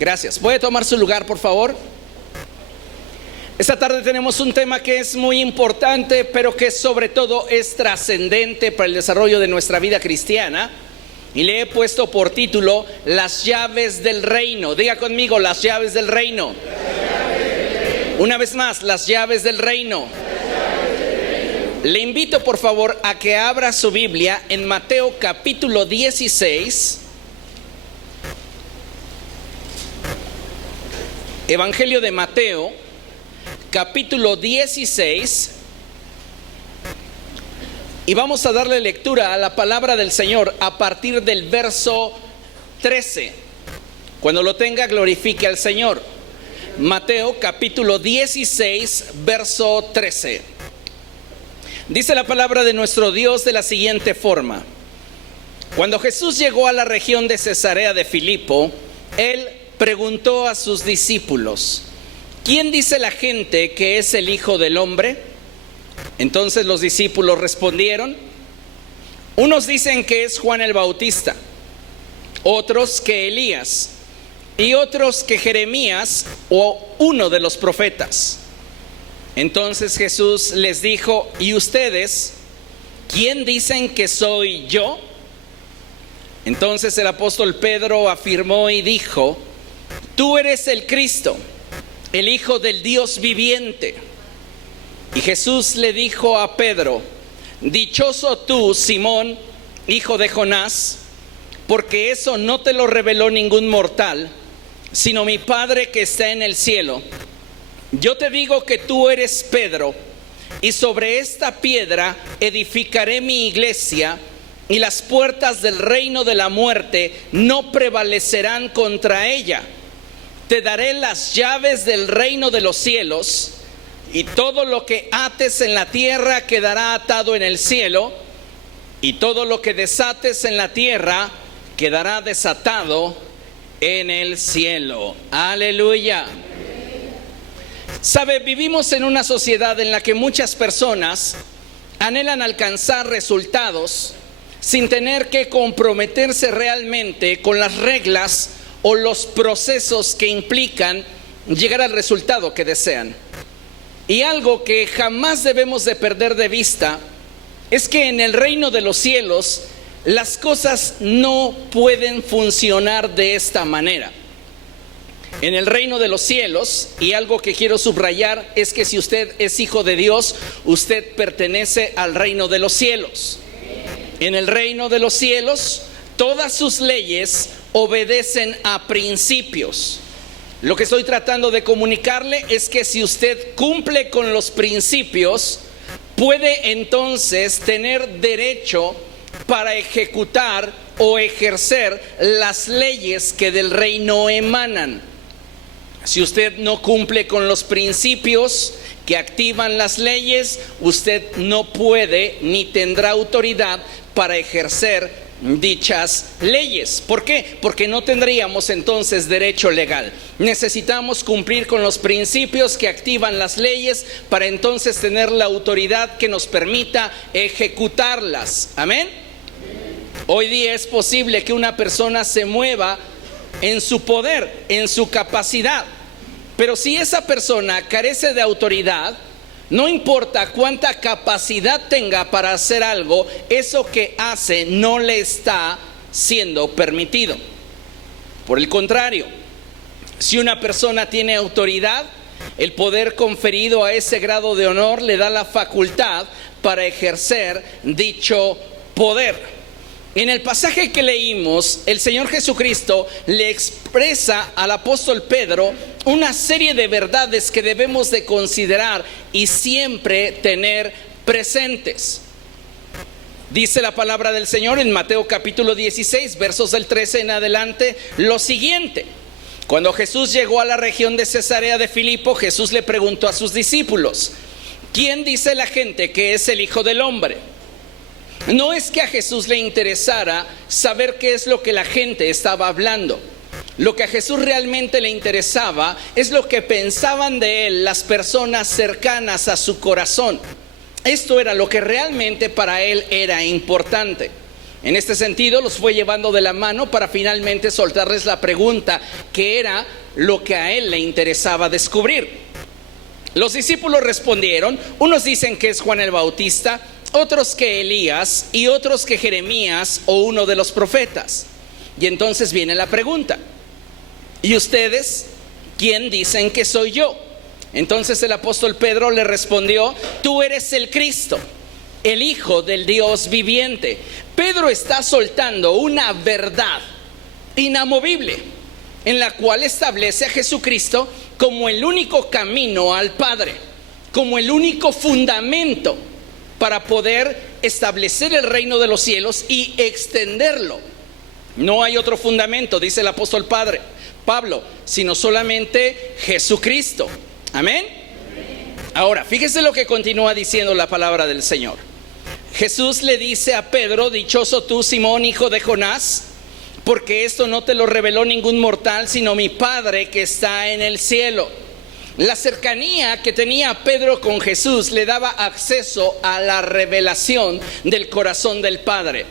Gracias. ¿Puede tomar su lugar, por favor? Esta tarde tenemos un tema que es muy importante, pero que sobre todo es trascendente para el desarrollo de nuestra vida cristiana. Y le he puesto por título, las llaves del reino. Diga conmigo, las llaves del reino. Una vez más, las llaves del reino. Le invito por favor a que abra su Biblia en Mateo capítulo 16. Evangelio de Mateo, capítulo 16. Y vamos a darle lectura a la palabra del Señor a partir del verso 13. Cuando lo tenga, glorifique al Señor. Mateo capítulo 16, verso 13. Dice la palabra de nuestro Dios de la siguiente forma: Cuando Jesús llegó a la región de Cesarea de Filipo, Él preguntó a sus discípulos: ¿quién dice la gente que es el Hijo del Hombre? Entonces los discípulos respondieron: unos dicen que es Juan el Bautista, otros que Elías, y otros que Jeremías o uno de los profetas. Entonces Jesús les dijo: ¿y ustedes, quién dicen que soy yo? Entonces el apóstol Pedro afirmó y dijo: tú eres el Cristo, el Hijo del Dios viviente. Y Jesús le dijo a Pedro: dichoso tú, Simón, hijo de Jonás, porque eso no te lo reveló ningún mortal, sino mi Padre que está en el cielo. Yo te digo que tú eres Pedro, y sobre esta piedra edificaré mi iglesia, y las puertas del reino de la muerte no prevalecerán contra ella. Te daré las llaves del reino de los cielos, y todo lo que ates en la tierra quedará atado en el cielo, y todo lo que desates en la tierra quedará desatado en el cielo. Aleluya. Sabe, vivimos en una sociedad en la que muchas personas anhelan alcanzar resultados sin tener que comprometerse realmente con las reglas o los procesos que implican llegar al resultado que desean. Y algo que jamás debemos de perder de vista es que en el reino de los cielos las cosas no pueden funcionar de esta manera. En el reino de los cielos, y algo que quiero subrayar es que si usted es hijo de Dios, usted pertenece al reino de los cielos. En el reino de los cielos, todas sus leyes obedecen a principios. Lo que estoy tratando de comunicarle es que si usted cumple con los principios, puede entonces tener derecho para ejecutar o ejercer las leyes que del reino emanan. Si usted no cumple con los principios que activan las leyes, usted no puede ni tendrá autoridad para ejercer dichas leyes. ¿Por qué? Porque no tendríamos entonces derecho legal. Necesitamos cumplir con los principios que activan las leyes para entonces tener la autoridad que nos permita ejecutarlas. ¿Amén? Hoy día es posible que una persona se mueva en su poder, en su capacidad, pero si esa persona carece de autoridad, no importa cuánta capacidad tenga para hacer algo, eso que hace no le está siendo permitido. Por el contrario, si una persona tiene autoridad, el poder conferido a ese grado de honor le da la facultad para ejercer dicho poder. En el pasaje que leímos, el Señor Jesucristo le expresa al apóstol Pedro una serie de verdades que debemos de considerar y siempre tener presentes. Dice la palabra del Señor en Mateo capítulo 16, versos del 13 en adelante, lo siguiente: Cuando Jesús llegó a la región de Cesarea de Filipo, Jesús le preguntó a sus discípulos: ¿quién dice la gente que es el Hijo del Hombre? No es que a Jesús le interesara saber qué es lo que la gente estaba hablando. Lo que a Jesús realmente le interesaba es lo que pensaban de él las personas cercanas a su corazón. Esto era lo que realmente para él era importante. En este sentido, los fue llevando de la mano para finalmente soltarles la pregunta, que era lo que a él le interesaba descubrir. Los discípulos respondieron, unos dicen que es Juan el Bautista, otros que Elías y otros que Jeremías o uno de los profetas. Y entonces viene la pregunta, ¿y ustedes quién dicen que soy yo? Entonces el apóstol Pedro le respondió, tú eres el Cristo, el Hijo del Dios viviente. Pedro está soltando una verdad inamovible en la cual establece a Jesucristo como el único camino al Padre, como el único fundamento para poder establecer el reino de los cielos y extenderlo. No hay otro fundamento, dice el apóstol Pablo, sino solamente Jesucristo. Amén. Ahora, fíjese lo que continúa diciendo la palabra del Señor. Jesús le dice a Pedro, dichoso tú, Simón, hijo de Jonás, porque esto no te lo reveló ningún mortal, sino mi Padre que está en el cielo. La cercanía que tenía Pedro con Jesús le daba acceso a la revelación del corazón del Padre.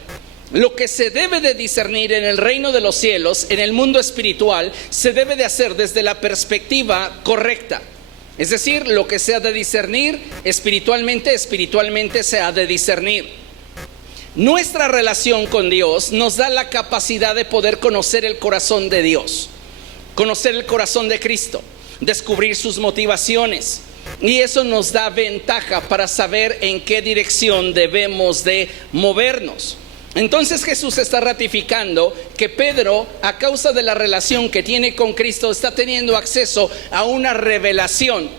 Lo que se debe de discernir en el reino de los cielos, en el mundo espiritual, se debe de hacer desde la perspectiva correcta. Es decir, lo que se ha de discernir espiritualmente se ha de discernir. Nuestra relación con Dios nos da la capacidad de poder conocer el corazón de Dios, conocer el corazón de Cristo, descubrir sus motivaciones, y eso nos da ventaja para saber en qué dirección debemos de movernos. Entonces Jesús está ratificando que Pedro, a causa de la relación que tiene con Cristo, está teniendo acceso a una revelación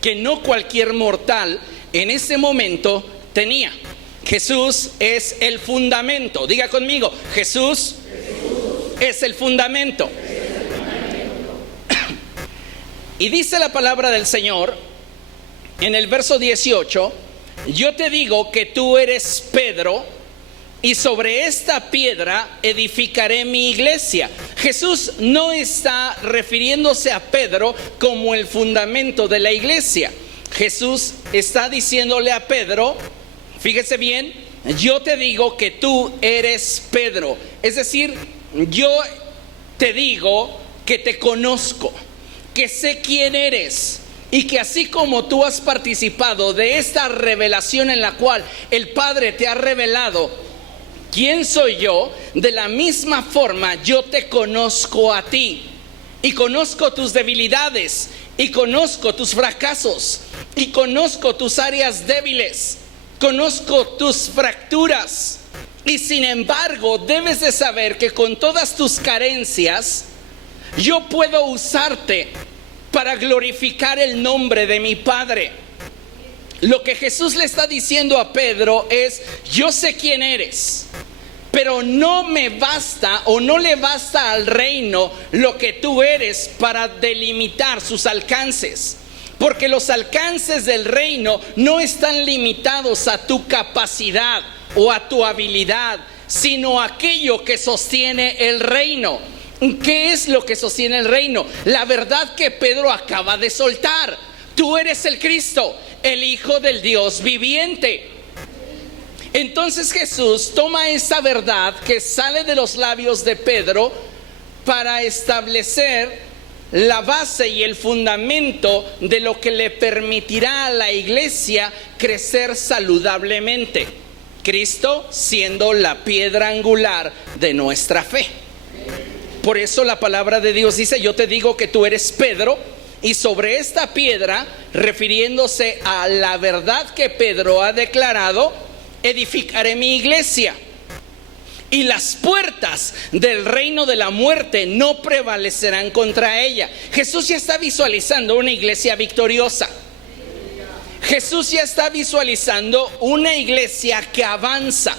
que no cualquier mortal en ese momento tenía. Jesús es el fundamento. Diga conmigo, Jesús es el fundamento. Y dice la palabra del Señor en el verso 18, yo te digo que tú eres Pedro, y sobre esta piedra edificaré mi iglesia. Jesús no está refiriéndose a Pedro como el fundamento de la iglesia. Jesús está diciéndole a Pedro, fíjese bien, yo te digo que tú eres Pedro. Es decir, yo te digo que te conozco, que sé quién eres, y que así como tú has participado de esta revelación en la cual el Padre te ha revelado ¿quién soy yo? De la misma forma yo te conozco a ti, y conozco tus debilidades, y conozco tus fracasos, y conozco tus áreas débiles, conozco tus fracturas, y sin embargo debes de saber que con todas tus carencias yo puedo usarte para glorificar el nombre de mi Padre. Lo que Jesús le está diciendo a Pedro es, yo sé quién eres, pero no me basta o no le basta al reino lo que tú eres para delimitar sus alcances. Porque los alcances del reino no están limitados a tu capacidad o a tu habilidad, sino a aquello que sostiene el reino. ¿Qué es lo que sostiene el reino? La verdad que Pedro acaba de soltar. Tú eres el Cristo, el Hijo del Dios viviente. Entonces Jesús toma esa verdad que sale de los labios de Pedro para establecer la base y el fundamento de lo que le permitirá a la iglesia crecer saludablemente. Cristo siendo la piedra angular de nuestra fe. Por eso la palabra de Dios dice, yo te digo que tú eres Pedro, y sobre esta piedra, refiriéndose a la verdad que Pedro ha declarado, edificaré mi iglesia, y las puertas del reino de la muerte no prevalecerán contra ella. Jesús ya está visualizando una iglesia victoriosa. Jesús ya está visualizando una iglesia que avanza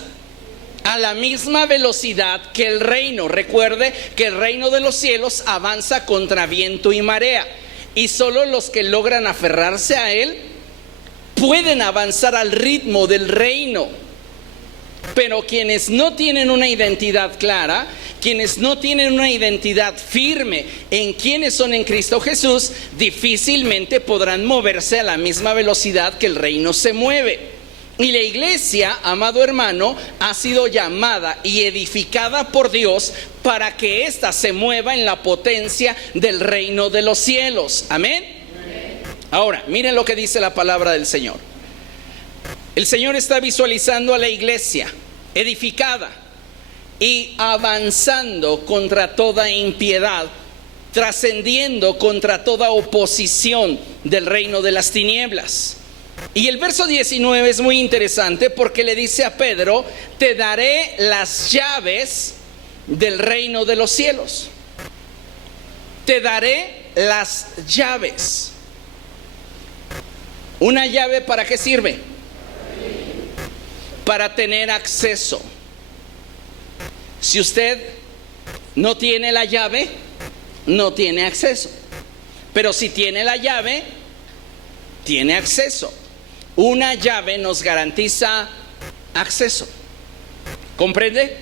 a la misma velocidad que el reino. Recuerde que el reino de los cielos avanza contra viento y marea, y solo los que logran aferrarse a él pueden avanzar al ritmo del reino. Pero quienes no tienen una identidad clara, quienes no tienen una identidad firme en quienes son en Cristo Jesús, difícilmente podrán moverse a la misma velocidad que el reino se mueve. Y la iglesia, amado hermano, ha sido llamada y edificada por Dios para que ésta se mueva en la potencia del reino de los cielos. Amén. Ahora, miren lo que dice la palabra del Señor. El Señor está visualizando a la iglesia edificada y avanzando contra toda impiedad, trascendiendo contra toda oposición del reino de las tinieblas. Y el verso 19 es muy interesante porque le dice a Pedro: te daré las llaves del reino de los cielos. Te daré las llaves. ¿Una llave para qué sirve? Para tener acceso. Si usted no tiene la llave, no tiene acceso. Pero si tiene la llave, tiene acceso. Una llave nos garantiza acceso. ¿Comprende?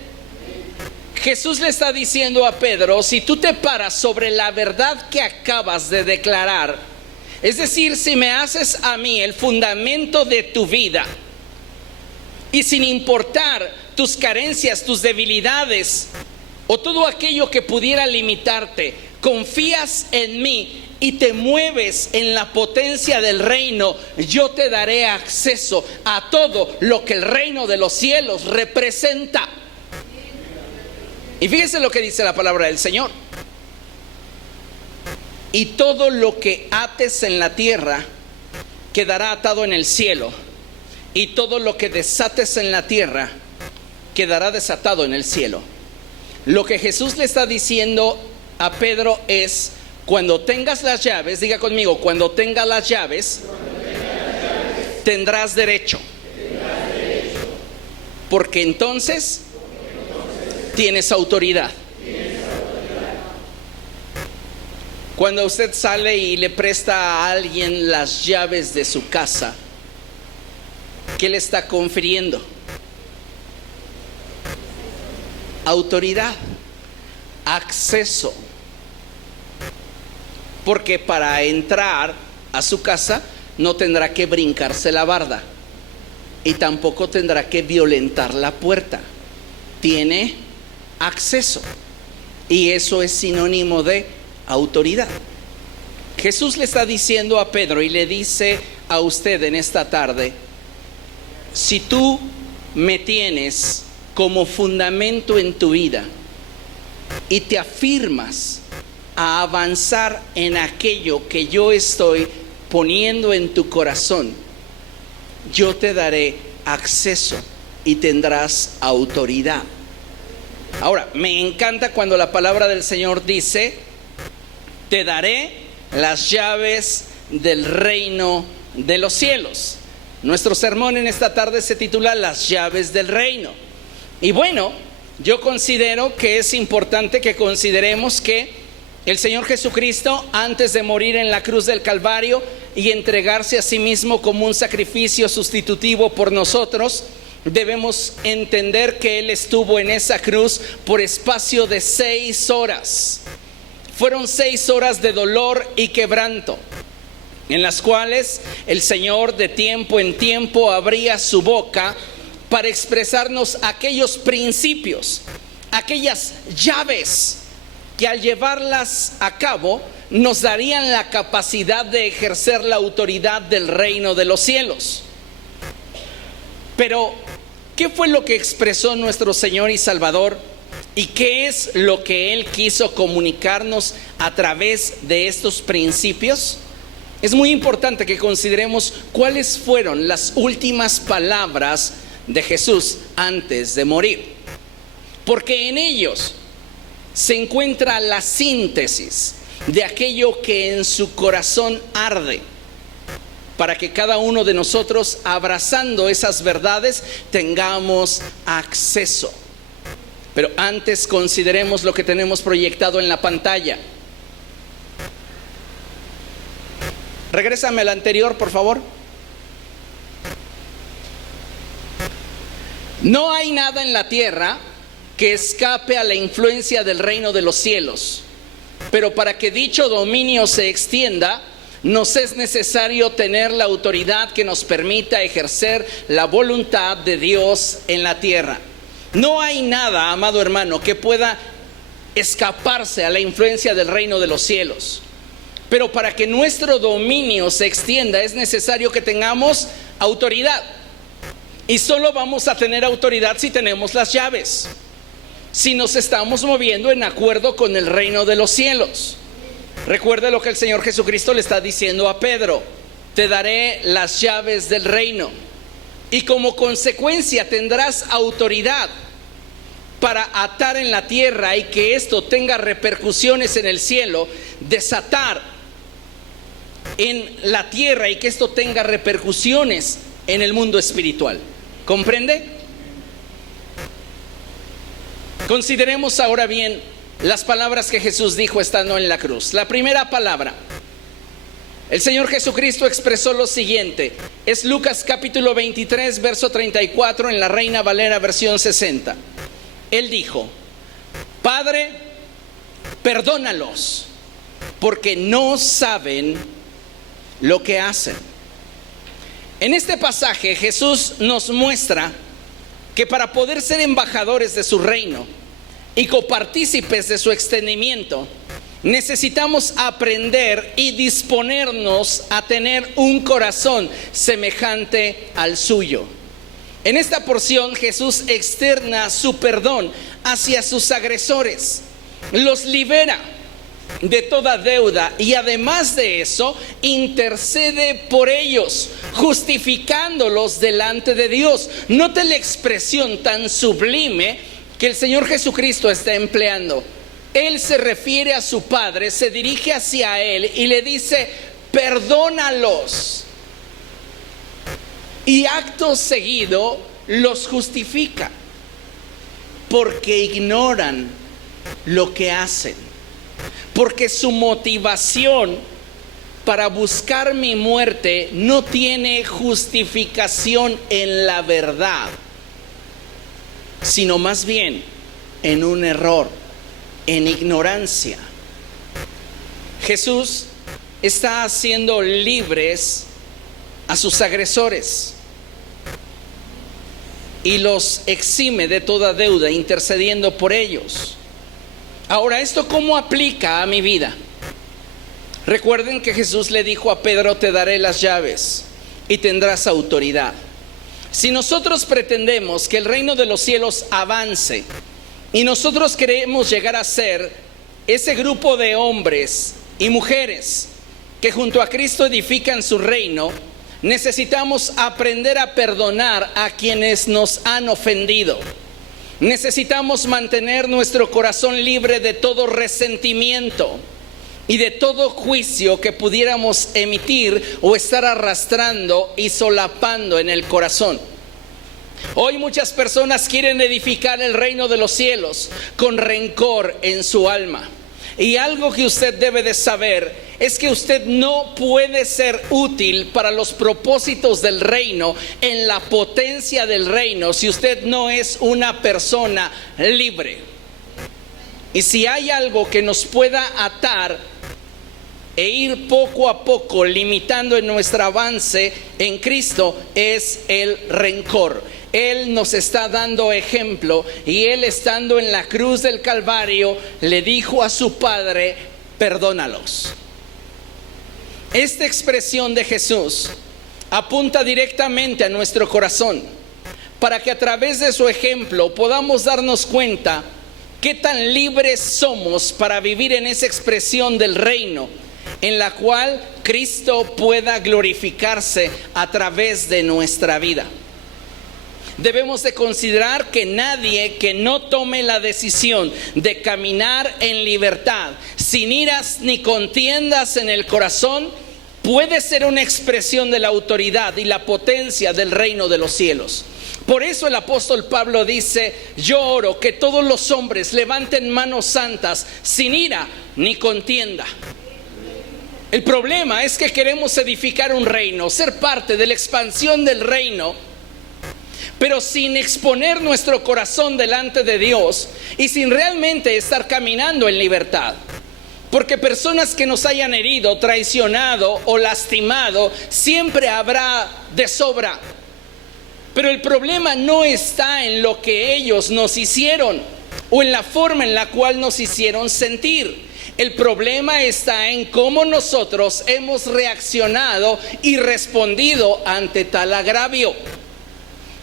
Jesús le está diciendo a Pedro: si tú te paras sobre la verdad que acabas de declarar, es decir, si me haces a mí el fundamento de tu vida, y sin importar tus carencias, tus debilidades o todo aquello que pudiera limitarte, confías en mí y te mueves en la potencia del reino, yo te daré acceso a todo lo que el reino de los cielos representa. Y fíjese lo que dice la palabra del Señor: y todo lo que ates en la tierra quedará atado en el cielo, y todo lo que desates en la tierra quedará desatado en el cielo. Lo que Jesús le está diciendo a Pedro es: cuando tengas las llaves, diga conmigo, cuando tengas las llaves, tendrás derecho. Porque entonces tienes autoridad. Cuando usted sale y le presta a alguien las llaves de su casa, ¿qué le está confiriendo? Autoridad, acceso. Porque para entrar a su casa no tendrá que brincarse la barda y tampoco tendrá que violentar la puerta. Tiene acceso, y eso es sinónimo de autoridad. Jesús le está diciendo a Pedro y le dice a usted en esta tarde: si tú me tienes como fundamento en tu vida y te afirmas a avanzar en aquello que yo estoy poniendo en tu corazón, yo te daré acceso y tendrás autoridad. Ahora, me encanta cuando la palabra del Señor dice: te daré las llaves del reino de los cielos. Nuestro sermón en esta tarde se titula Las llaves del reino. Y bueno, yo considero que es importante que consideremos que el Señor Jesucristo, antes de morir en la cruz del Calvario y entregarse a sí mismo como un sacrificio sustitutivo por nosotros, debemos entender que Él estuvo en esa cruz por espacio de 6 horas. Fueron 6 horas de dolor y quebranto, en las cuales el Señor de tiempo en tiempo abría su boca para expresarnos aquellos principios, aquellas llaves que al llevarlas a cabo nos darían la capacidad de ejercer la autoridad del reino de los cielos. Pero, ¿qué fue lo que expresó nuestro Señor y Salvador? ¿Y qué es lo que Él quiso comunicarnos a través de estos principios? Es muy importante que consideremos cuáles fueron las últimas palabras de Jesús antes de morir, porque en ellos se encuentra la síntesis de aquello que en su corazón arde, para que cada uno de nosotros, abrazando esas verdades, tengamos acceso. Pero antes consideremos lo que tenemos proyectado en la pantalla. Regrésame al anterior, por favor. No hay nada en la tierra que escape a la influencia del reino de los cielos, pero para que dicho dominio se extienda, nos es necesario tener la autoridad que nos permita ejercer la voluntad de Dios en la tierra. No hay nada, amado hermano, que pueda escaparse a la influencia del reino de los cielos. Pero para que nuestro dominio se extienda es necesario que tengamos autoridad. Y solo vamos a tener autoridad si tenemos las llaves, si nos estamos moviendo en acuerdo con el reino de los cielos. Recuerde lo que el Señor Jesucristo le está diciendo a Pedro: te daré las llaves del reino. Y como consecuencia tendrás autoridad para atar en la tierra y que esto tenga repercusiones en el cielo, desatar en la tierra y que esto tenga repercusiones en el mundo espiritual. ¿Comprende? Consideremos ahora bien las palabras que Jesús dijo estando en la cruz. La primera palabra, el Señor Jesucristo expresó lo siguiente. Es Lucas capítulo 23, verso 34 en la Reina Valera versión 60. Él dijo: Padre, perdónalos, porque no saben lo que hacen. En este pasaje Jesús nos muestra que para poder ser embajadores de su reino y copartícipes de su extendimiento, necesitamos aprender y disponernos a tener un corazón semejante al suyo. En esta porción Jesús externa su perdón hacia sus agresores, los libera de toda deuda y además de eso intercede por ellos, justificándolos delante de Dios. Note la expresión tan sublime que el Señor Jesucristo está empleando. Él se refiere a su Padre, se dirige hacia Él y le dice: perdónalos. Y acto seguido los justifica, porque ignoran lo que hacen, porque su motivación para buscar mi muerte no tiene justificación en la verdad, sino más bien en un error, en ignorancia. Jesús está haciendo libres a sus agresores y los exime de toda deuda, intercediendo por ellos. Ahora, ¿esto cómo aplica a mi vida? Recuerden que Jesús le dijo a Pedro: te daré las llaves y tendrás autoridad. Si nosotros pretendemos que el reino de los cielos avance y nosotros queremos llegar a ser ese grupo de hombres y mujeres que junto a Cristo edifican su reino, necesitamos aprender a perdonar a quienes nos han ofendido. Necesitamos mantener nuestro corazón libre de todo resentimiento y de todo juicio que pudiéramos emitir o estar arrastrando y solapando en el corazón. Hoy muchas personas quieren edificar el reino de los cielos con rencor en su alma. Y algo que usted debe de saber es que usted no puede ser útil para los propósitos del reino, en la potencia del reino, si usted no es una persona libre. Y si hay algo que nos pueda atar e ir poco a poco limitando en nuestro avance en Cristo, es el rencor. Él nos está dando ejemplo, y Él, estando en la cruz del Calvario, le dijo a su Padre: perdónalos. Esta expresión de Jesús apunta directamente a nuestro corazón, para que a través de su ejemplo podamos darnos cuenta qué tan libres somos para vivir en esa expresión del reino, en la cual Cristo pueda glorificarse a través de nuestra vida. Debemos de considerar que nadie que no tome la decisión de caminar en libertad, sin iras ni contiendas en el corazón, puede ser una expresión de la autoridad y la potencia del reino de los cielos. Por eso el apóstol Pablo dice: yo oro que todos los hombres levanten manos santas, sin ira ni contienda. El problema es que queremos edificar un reino, ser parte de la expansión del reino, pero sin exponer nuestro corazón delante de Dios y sin realmente estar caminando en libertad. Porque personas que nos hayan herido, traicionado o lastimado, siempre habrá de sobra. Pero el problema no está en lo que ellos nos hicieron o en la forma en la cual nos hicieron sentir. El problema está en cómo nosotros hemos reaccionado y respondido ante tal agravio.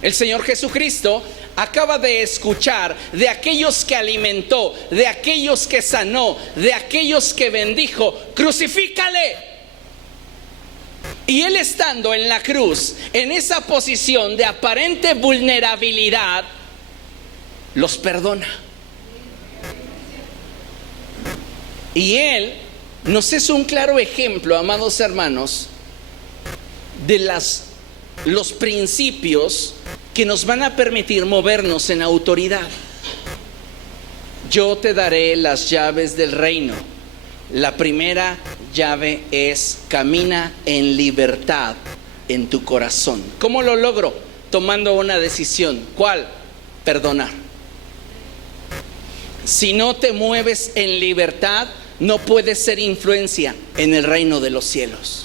El Señor Jesucristo acaba de escuchar de aquellos que alimentó, de aquellos que sanó, de aquellos que bendijo: crucifícale. Y Él, estando en la cruz, en esa posición de aparente vulnerabilidad, los perdona. Y Él nos es un claro ejemplo, amados hermanos, de los principios que nos van a permitir movernos en autoridad. Yo te daré las llaves del reino. La primera llave es: camina en libertad en tu corazón. ¿Cómo lo logro? Tomando una decisión. ¿Cuál? Perdonar. Si no te mueves en libertad, no puedes ser influencia en el reino de los cielos.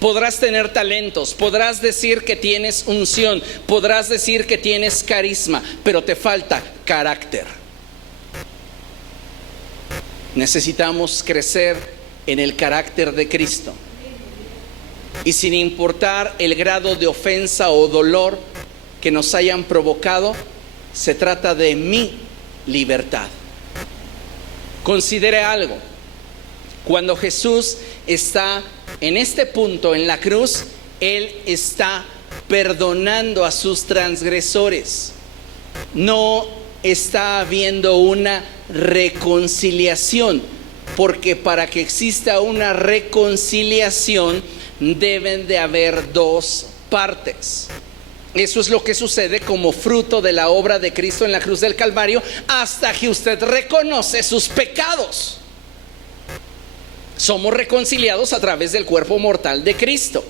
Podrás tener talentos, podrás decir que tienes unción, podrás decir que tienes carisma, pero te falta carácter. Necesitamos crecer en el carácter de Cristo. Y sin importar el grado de ofensa o dolor que nos hayan provocado, se trata de mi libertad. Considere algo. Cuando Jesús está en este punto en la cruz, Él está perdonando a sus transgresores. No está habiendo una reconciliación, porque para que exista una reconciliación deben de haber dos partes. Eso es lo que sucede como fruto de la obra de Cristo en la cruz del Calvario, hasta que usted reconoce sus pecados. Somos reconciliados a través del cuerpo mortal de Cristo.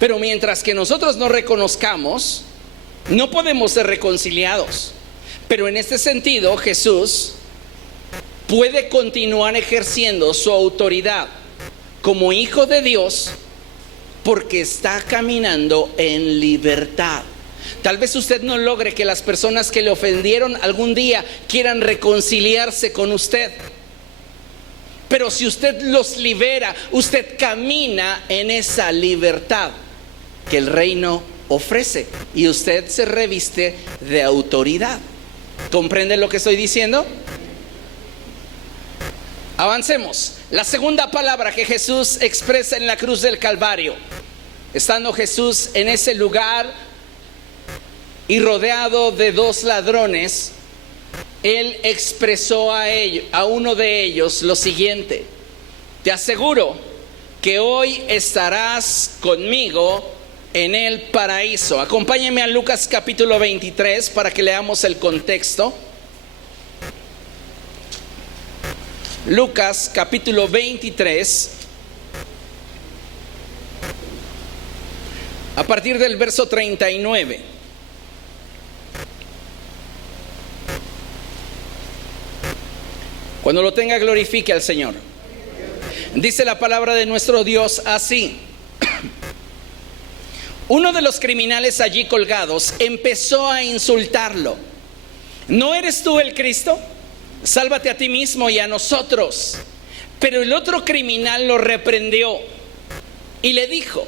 Pero mientras que nosotros no reconozcamos, no podemos ser reconciliados. Pero en este sentido, Jesús puede continuar ejerciendo su autoridad como Hijo de Dios, porque está caminando en libertad. Tal vez usted no logre que las personas que le ofendieron algún día quieran reconciliarse con usted. Pero si usted los libera, usted camina en esa libertad que el reino ofrece y usted se reviste de autoridad. ¿Comprende lo que estoy diciendo? Avancemos. La segunda palabra que Jesús expresa en la cruz del Calvario, estando Jesús en ese lugar y rodeado de dos ladrones, Él expresó a uno de ellos lo siguiente: te aseguro que hoy estarás conmigo en el paraíso. Acompáñenme a Lucas capítulo 23 para que leamos el contexto. Lucas capítulo 23, a partir del verso 39. Cuando lo tenga, glorifique al Señor. Dice la palabra de nuestro Dios así: uno de los criminales allí colgados empezó a insultarlo. ¿No eres tú el Cristo? Sálvate a ti mismo y a nosotros. Pero el otro criminal lo reprendió y le dijo: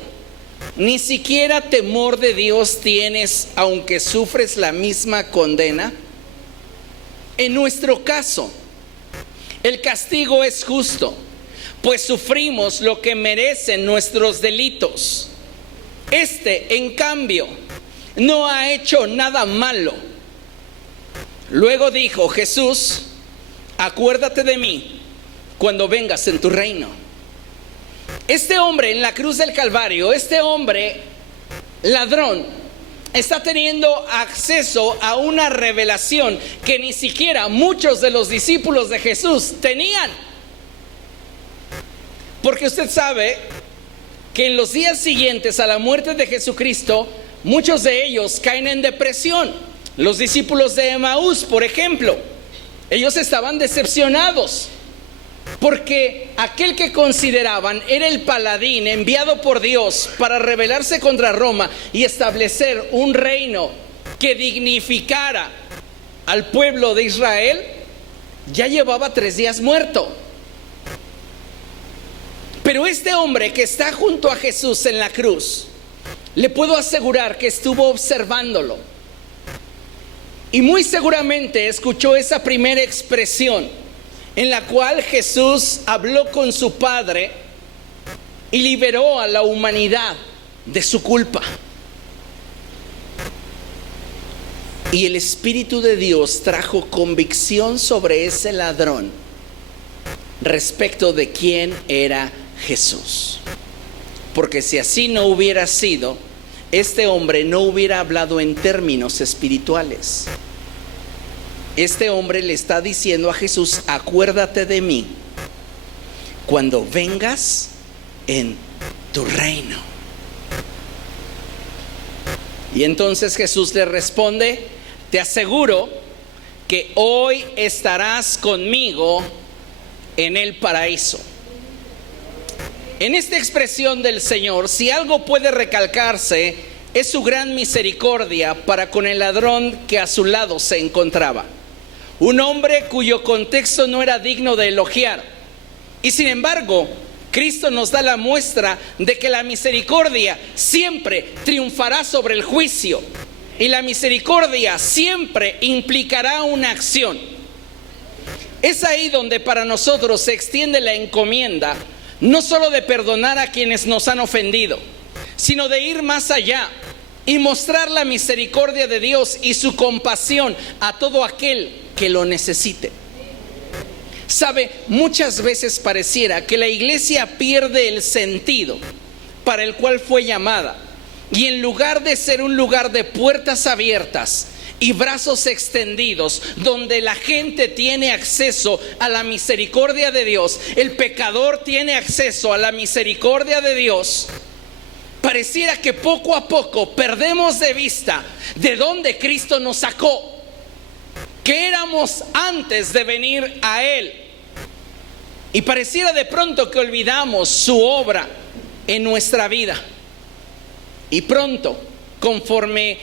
¿ni siquiera temor de Dios tienes, aunque sufres la misma condena? En nuestro caso, el castigo es justo, pues sufrimos lo que merecen nuestros delitos. Este, en cambio, no ha hecho nada malo. Luego dijo Jesús: acuérdate de mí cuando vengas en tu reino. Este hombre en la cruz del Calvario, este hombre ladrón, está teniendo acceso a una revelación que ni siquiera muchos de los discípulos de Jesús tenían. Porque usted sabe que en los días siguientes a la muerte de Jesucristo, muchos de ellos caen en depresión. Los discípulos de Emaús, por ejemplo, ellos estaban decepcionados. porque aquel que consideraban era el paladín enviado por Dios para rebelarse contra Roma y establecer un reino que dignificara al pueblo de Israel, ya llevaba 3 días muerto. Pero este hombre que está junto a Jesús en la cruz, le puedo asegurar que estuvo observándolo. Y muy seguramente escuchó esa primera expresión en la cual Jesús habló con su Padre y liberó a la humanidad de su culpa. Y el Espíritu de Dios trajo convicción sobre ese ladrón respecto de quién era Jesús. Porque si así no hubiera sido, este hombre no hubiera hablado en términos espirituales. Este hombre le está diciendo a Jesús: acuérdate de mí cuando vengas en tu reino. Y entonces Jesús le responde: te aseguro que hoy estarás conmigo en el paraíso. En esta expresión del Señor, si algo puede recalcarse, es su gran misericordia para con el ladrón que a su lado se encontraba. Un hombre cuyo contexto no era digno de elogiar. Y sin embargo, Cristo nos da la muestra de que la misericordia siempre triunfará sobre el juicio. Y la misericordia siempre implicará una acción. Es ahí donde para nosotros se extiende la encomienda, no solo de perdonar a quienes nos han ofendido, sino de ir más allá y mostrar la misericordia de Dios y su compasión a todo aquel que lo necesite. Sabe, muchas veces pareciera que la iglesia pierde el sentido para el cual fue llamada, y en lugar de ser un lugar de puertas abiertas y brazos extendidos, donde la gente tiene acceso a la misericordia de Dios, el pecador tiene acceso a la misericordia de Dios, pareciera que poco a poco perdemos de vista de dónde Cristo nos sacó, que éramos antes de venir a Él. Y pareciera de pronto que olvidamos su obra en nuestra vida. Y pronto, conforme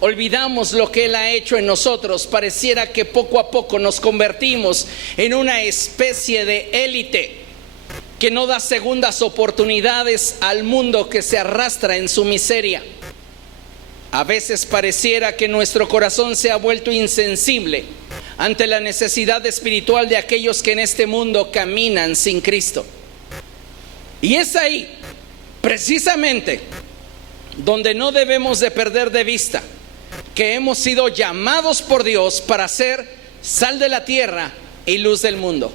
olvidamos lo que Él ha hecho en nosotros, pareciera que poco a poco nos convertimos en una especie de élite que no da segundas oportunidades al mundo que se arrastra en su miseria. A veces pareciera que nuestro corazón se ha vuelto insensible ante la necesidad espiritual de aquellos que en este mundo caminan sin Cristo. Y es ahí, precisamente, donde no debemos de perder de vista que hemos sido llamados por Dios para ser sal de la tierra y luz del mundo.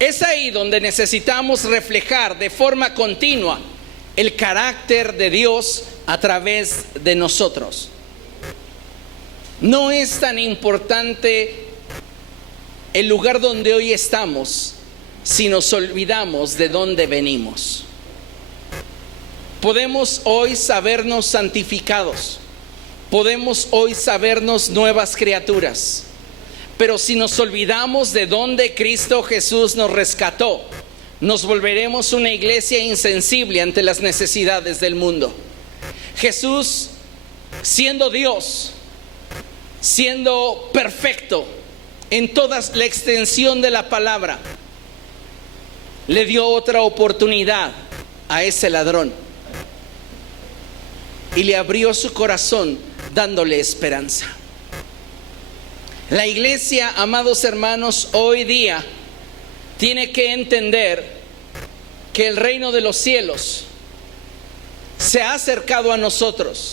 Es ahí donde necesitamos reflejar de forma continua el carácter de Dios a través de nosotros. No es tan importante el lugar donde hoy estamos si nos olvidamos de dónde venimos. Podemos hoy sabernos santificados, podemos hoy sabernos nuevas criaturas, pero si nos olvidamos de dónde Cristo Jesús nos rescató, nos volveremos una iglesia insensible ante las necesidades del mundo. Jesús, siendo Dios, siendo perfecto en toda la extensión de la palabra, le dio otra oportunidad a ese ladrón y le abrió su corazón dándole esperanza. La iglesia, amados hermanos, hoy día tiene que entender que el reino de los cielos se ha acercado a nosotros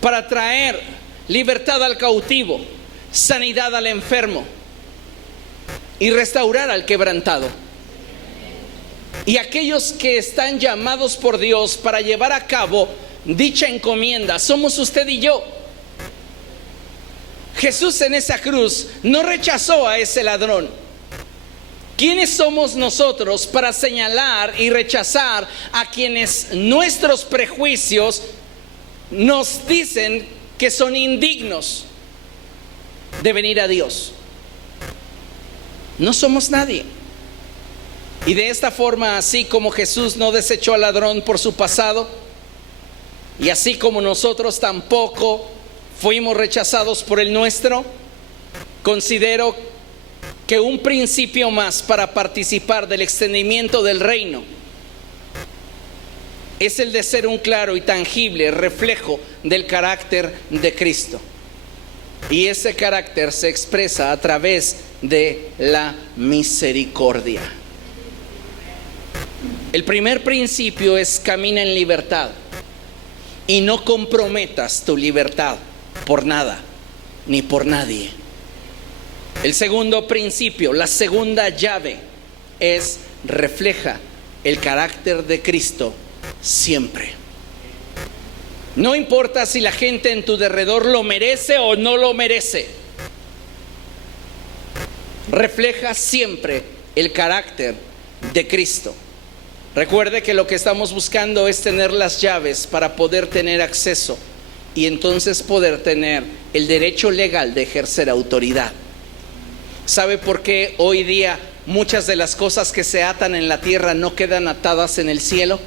para traer libertad al cautivo, sanidad al enfermo y restaurar al quebrantado. Y aquellos que están llamados por Dios para llevar a cabo dicha encomienda somos usted y yo. Jesús en esa cruz no rechazó a ese ladrón. ¿Quiénes somos nosotros para señalar y rechazar a quienes nuestros prejuicios nos dicen que son indignos de venir a Dios? No somos nadie. Y de esta forma, así como Jesús no desechó al ladrón por su pasado, y así como nosotros tampoco fuimos rechazados por el nuestro, considero que un principio más para participar del extendimiento del reino es el de ser un claro y tangible reflejo del carácter de Cristo. Y ese carácter se expresa a través de la misericordia. El primer principio es: camina en libertad y no comprometas tu libertad por nada ni por nadie. El segundo principio, la segunda llave, es: refleja el carácter de Cristo siempre. No importa si la gente en tu derredor lo merece o no lo merece. Refleja siempre el carácter de Cristo. Recuerde que lo que estamos buscando es tener las llaves para poder tener acceso y entonces poder tener el derecho legal de ejercer autoridad. ¿Sabe por qué hoy día muchas de las cosas que se atan en la tierra no quedan atadas en el cielo?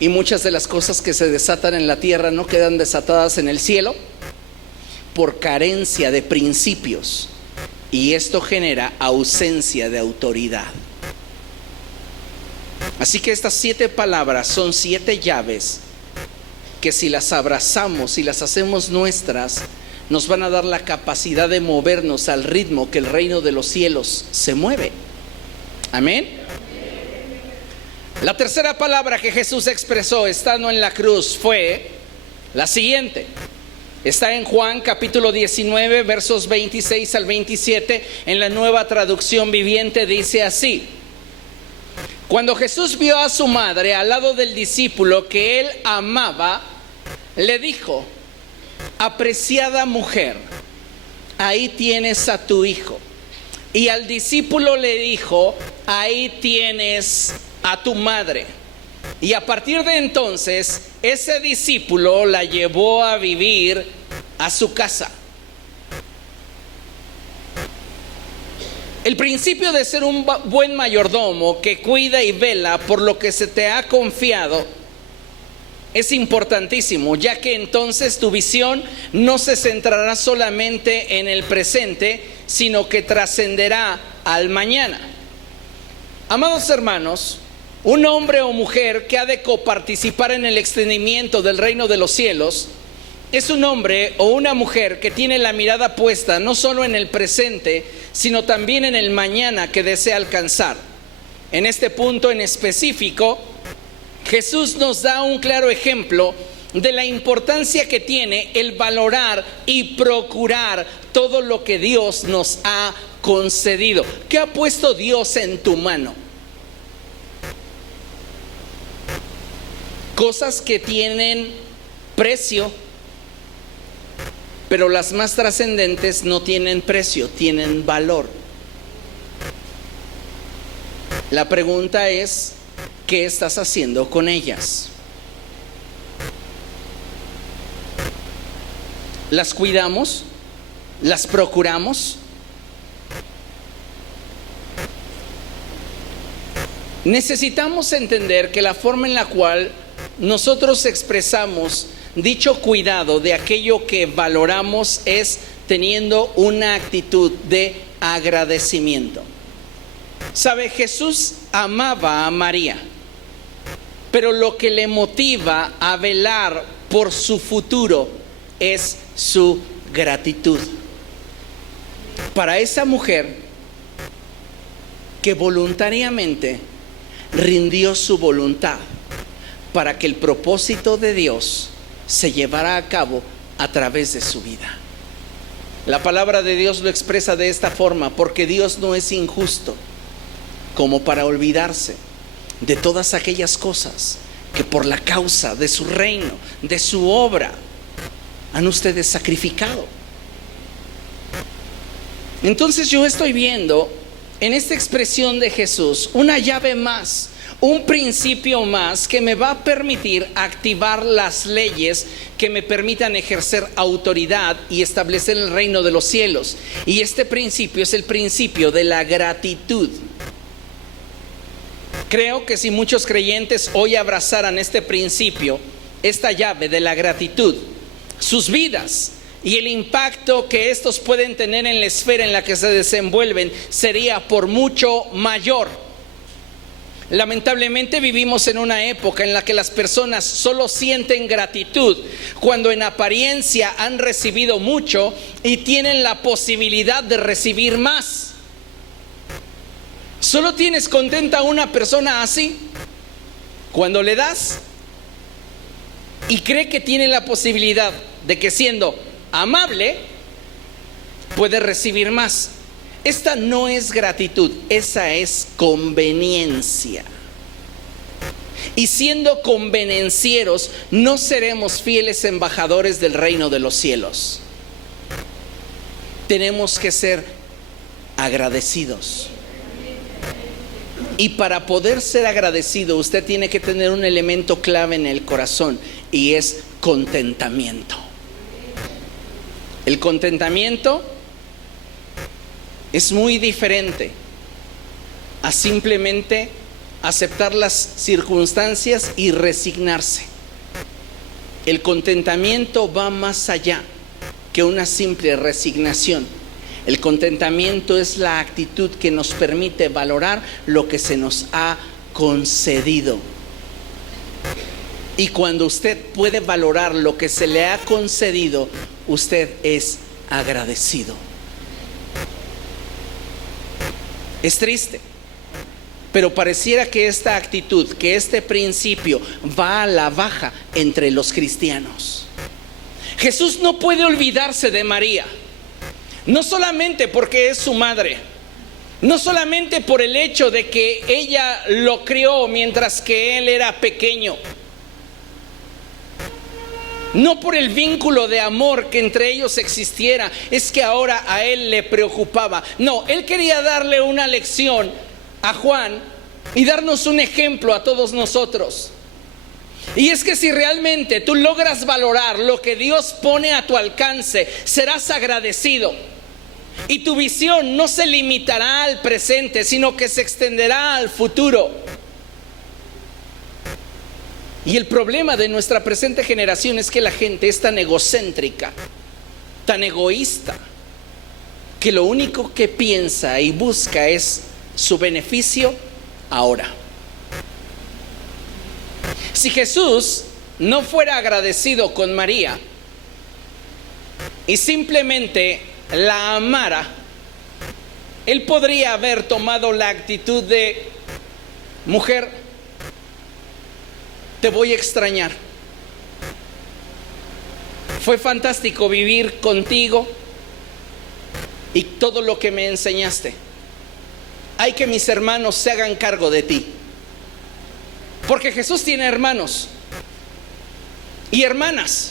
Y muchas de las cosas que se desatan en la tierra no quedan desatadas en el cielo, por carencia de principios. Y esto genera ausencia de autoridad. Así que estas 7 palabras son 7 llaves que, si las abrazamos y las hacemos nuestras, nos van a dar la capacidad de movernos al ritmo que el reino de los cielos se mueve. Amén. La tercera palabra que Jesús expresó estando en la cruz fue la siguiente. Está en Juan capítulo 19, versos 26 al 27. En la Nueva Traducción Viviente dice así: cuando Jesús vio a su madre al lado del discípulo que él amaba, le dijo: apreciada mujer, ahí tienes a tu hijo. Y al discípulo le dijo: ahí tienes a tu madre. Y a partir de entonces, ese discípulo la llevó a vivir a su casa. El principio de ser un buen mayordomo que cuida y vela por lo que se te ha confiado es importantísimo, ya que entonces tu visión no se centrará solamente en el presente, sino que trascenderá al mañana. Amados hermanos, un hombre o mujer que ha de coparticipar en el extendimiento del reino de los cielos es un hombre o una mujer que tiene la mirada puesta no solo en el presente, sino también en el mañana que desea alcanzar. En este punto en específico, Jesús nos da un claro ejemplo de la importancia que tiene el valorar y procurar todo lo que Dios nos ha concedido. ¿Qué ha puesto Dios en tu mano? Cosas que tienen precio, pero las más trascendentes no tienen precio, tienen valor. La pregunta es: ¿qué estás haciendo con ellas? ¿Las cuidamos? ¿Las procuramos? Necesitamos entender que la forma en la cual nosotros expresamos dicho cuidado de aquello que valoramos es teniendo una actitud de agradecimiento. ¿Sabe? Jesús amaba a María, pero lo que le motiva a velar por su futuro es su gratitud. Para esa mujer que voluntariamente rindió su voluntad para que el propósito de Dios se llevara a cabo a través de su vida. La palabra de Dios lo expresa de esta forma: porque Dios no es injusto como para olvidarse de todas aquellas cosas que por la causa de su reino, de su obra, han ustedes sacrificado. Entonces yo estoy viendo en esta expresión de Jesús una llave más, un principio más que me va a permitir activar las leyes que me permitan ejercer autoridad y establecer el reino de los cielos. Y este principio es el principio de la gratitud. Creo que si muchos creyentes hoy abrazaran este principio, esta llave de la gratitud, sus vidas y el impacto que estos pueden tener en la esfera en la que se desenvuelven sería por mucho mayor. Lamentablemente vivimos en una época en la que las personas solo sienten gratitud cuando en apariencia han recibido mucho y tienen la posibilidad de recibir más. ¿Solo tienes contenta a una persona así? Cuando le das y cree que tiene la posibilidad de que siendo amable puede recibir más. Esta no es gratitud, esa es conveniencia. Y siendo convenencieros, no seremos fieles embajadores del reino de los cielos. Tenemos que ser agradecidos. Y para poder ser agradecido, usted tiene que tener un elemento clave en el corazón, y es contentamiento. El contentamiento es muy diferente a simplemente aceptar las circunstancias y resignarse. El contentamiento va más allá que una simple resignación. El contentamiento es la actitud que nos permite valorar lo que se nos ha concedido. Y cuando usted puede valorar lo que se le ha concedido, usted es agradecido. Es triste, pero pareciera que esta actitud, que este principio va a la baja entre los cristianos. Jesús no puede olvidarse de María, no solamente porque es su madre, no solamente por el hecho de que ella lo crió mientras que él era pequeño, no por el vínculo de amor que entre ellos existiera, es que ahora a él le preocupaba. No, él quería darle una lección a Juan y darnos un ejemplo a todos nosotros. Y es que si realmente tú logras valorar lo que Dios pone a tu alcance, serás agradecido. Y tu visión no se limitará al presente, sino que se extenderá al futuro. Y el problema de nuestra presente generación es que la gente es tan egocéntrica, tan egoísta, que lo único que piensa y busca es su beneficio ahora. Si Jesús no fuera agradecido con María y simplemente la amara, él podría haber tomado la actitud de: mujer, te voy a extrañar. Fue fantástico vivir contigo y todo lo que me enseñaste. Hay que mis hermanos se hagan cargo de ti. Porque Jesús tiene hermanos y hermanas.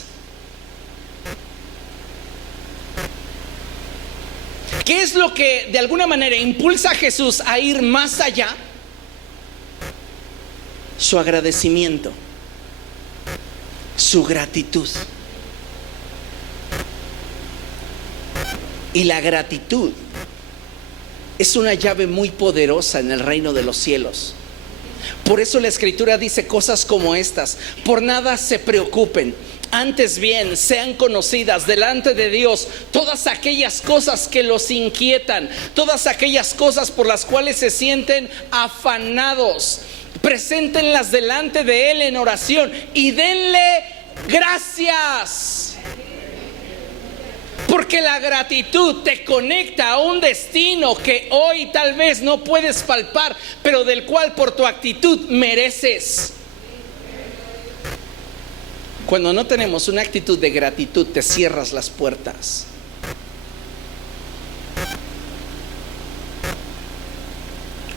¿Qué es lo que de alguna manera impulsa a Jesús a ir más allá? Su agradecimiento, su gratitud. Y la gratitud es una llave muy poderosa en el reino de los cielos. Por eso la Escritura dice cosas como estas: por nada se preocupen, antes bien sean conocidas delante de Dios todas aquellas cosas que los inquietan, todas aquellas cosas por las cuales se sienten afanados. Preséntenlas delante de Él en oración y denle gracias. Porque la gratitud te conecta a un destino que hoy tal vez no puedes palpar, pero del cual por tu actitud mereces. Cuando no tenemos una actitud de gratitud, te cierras las puertas.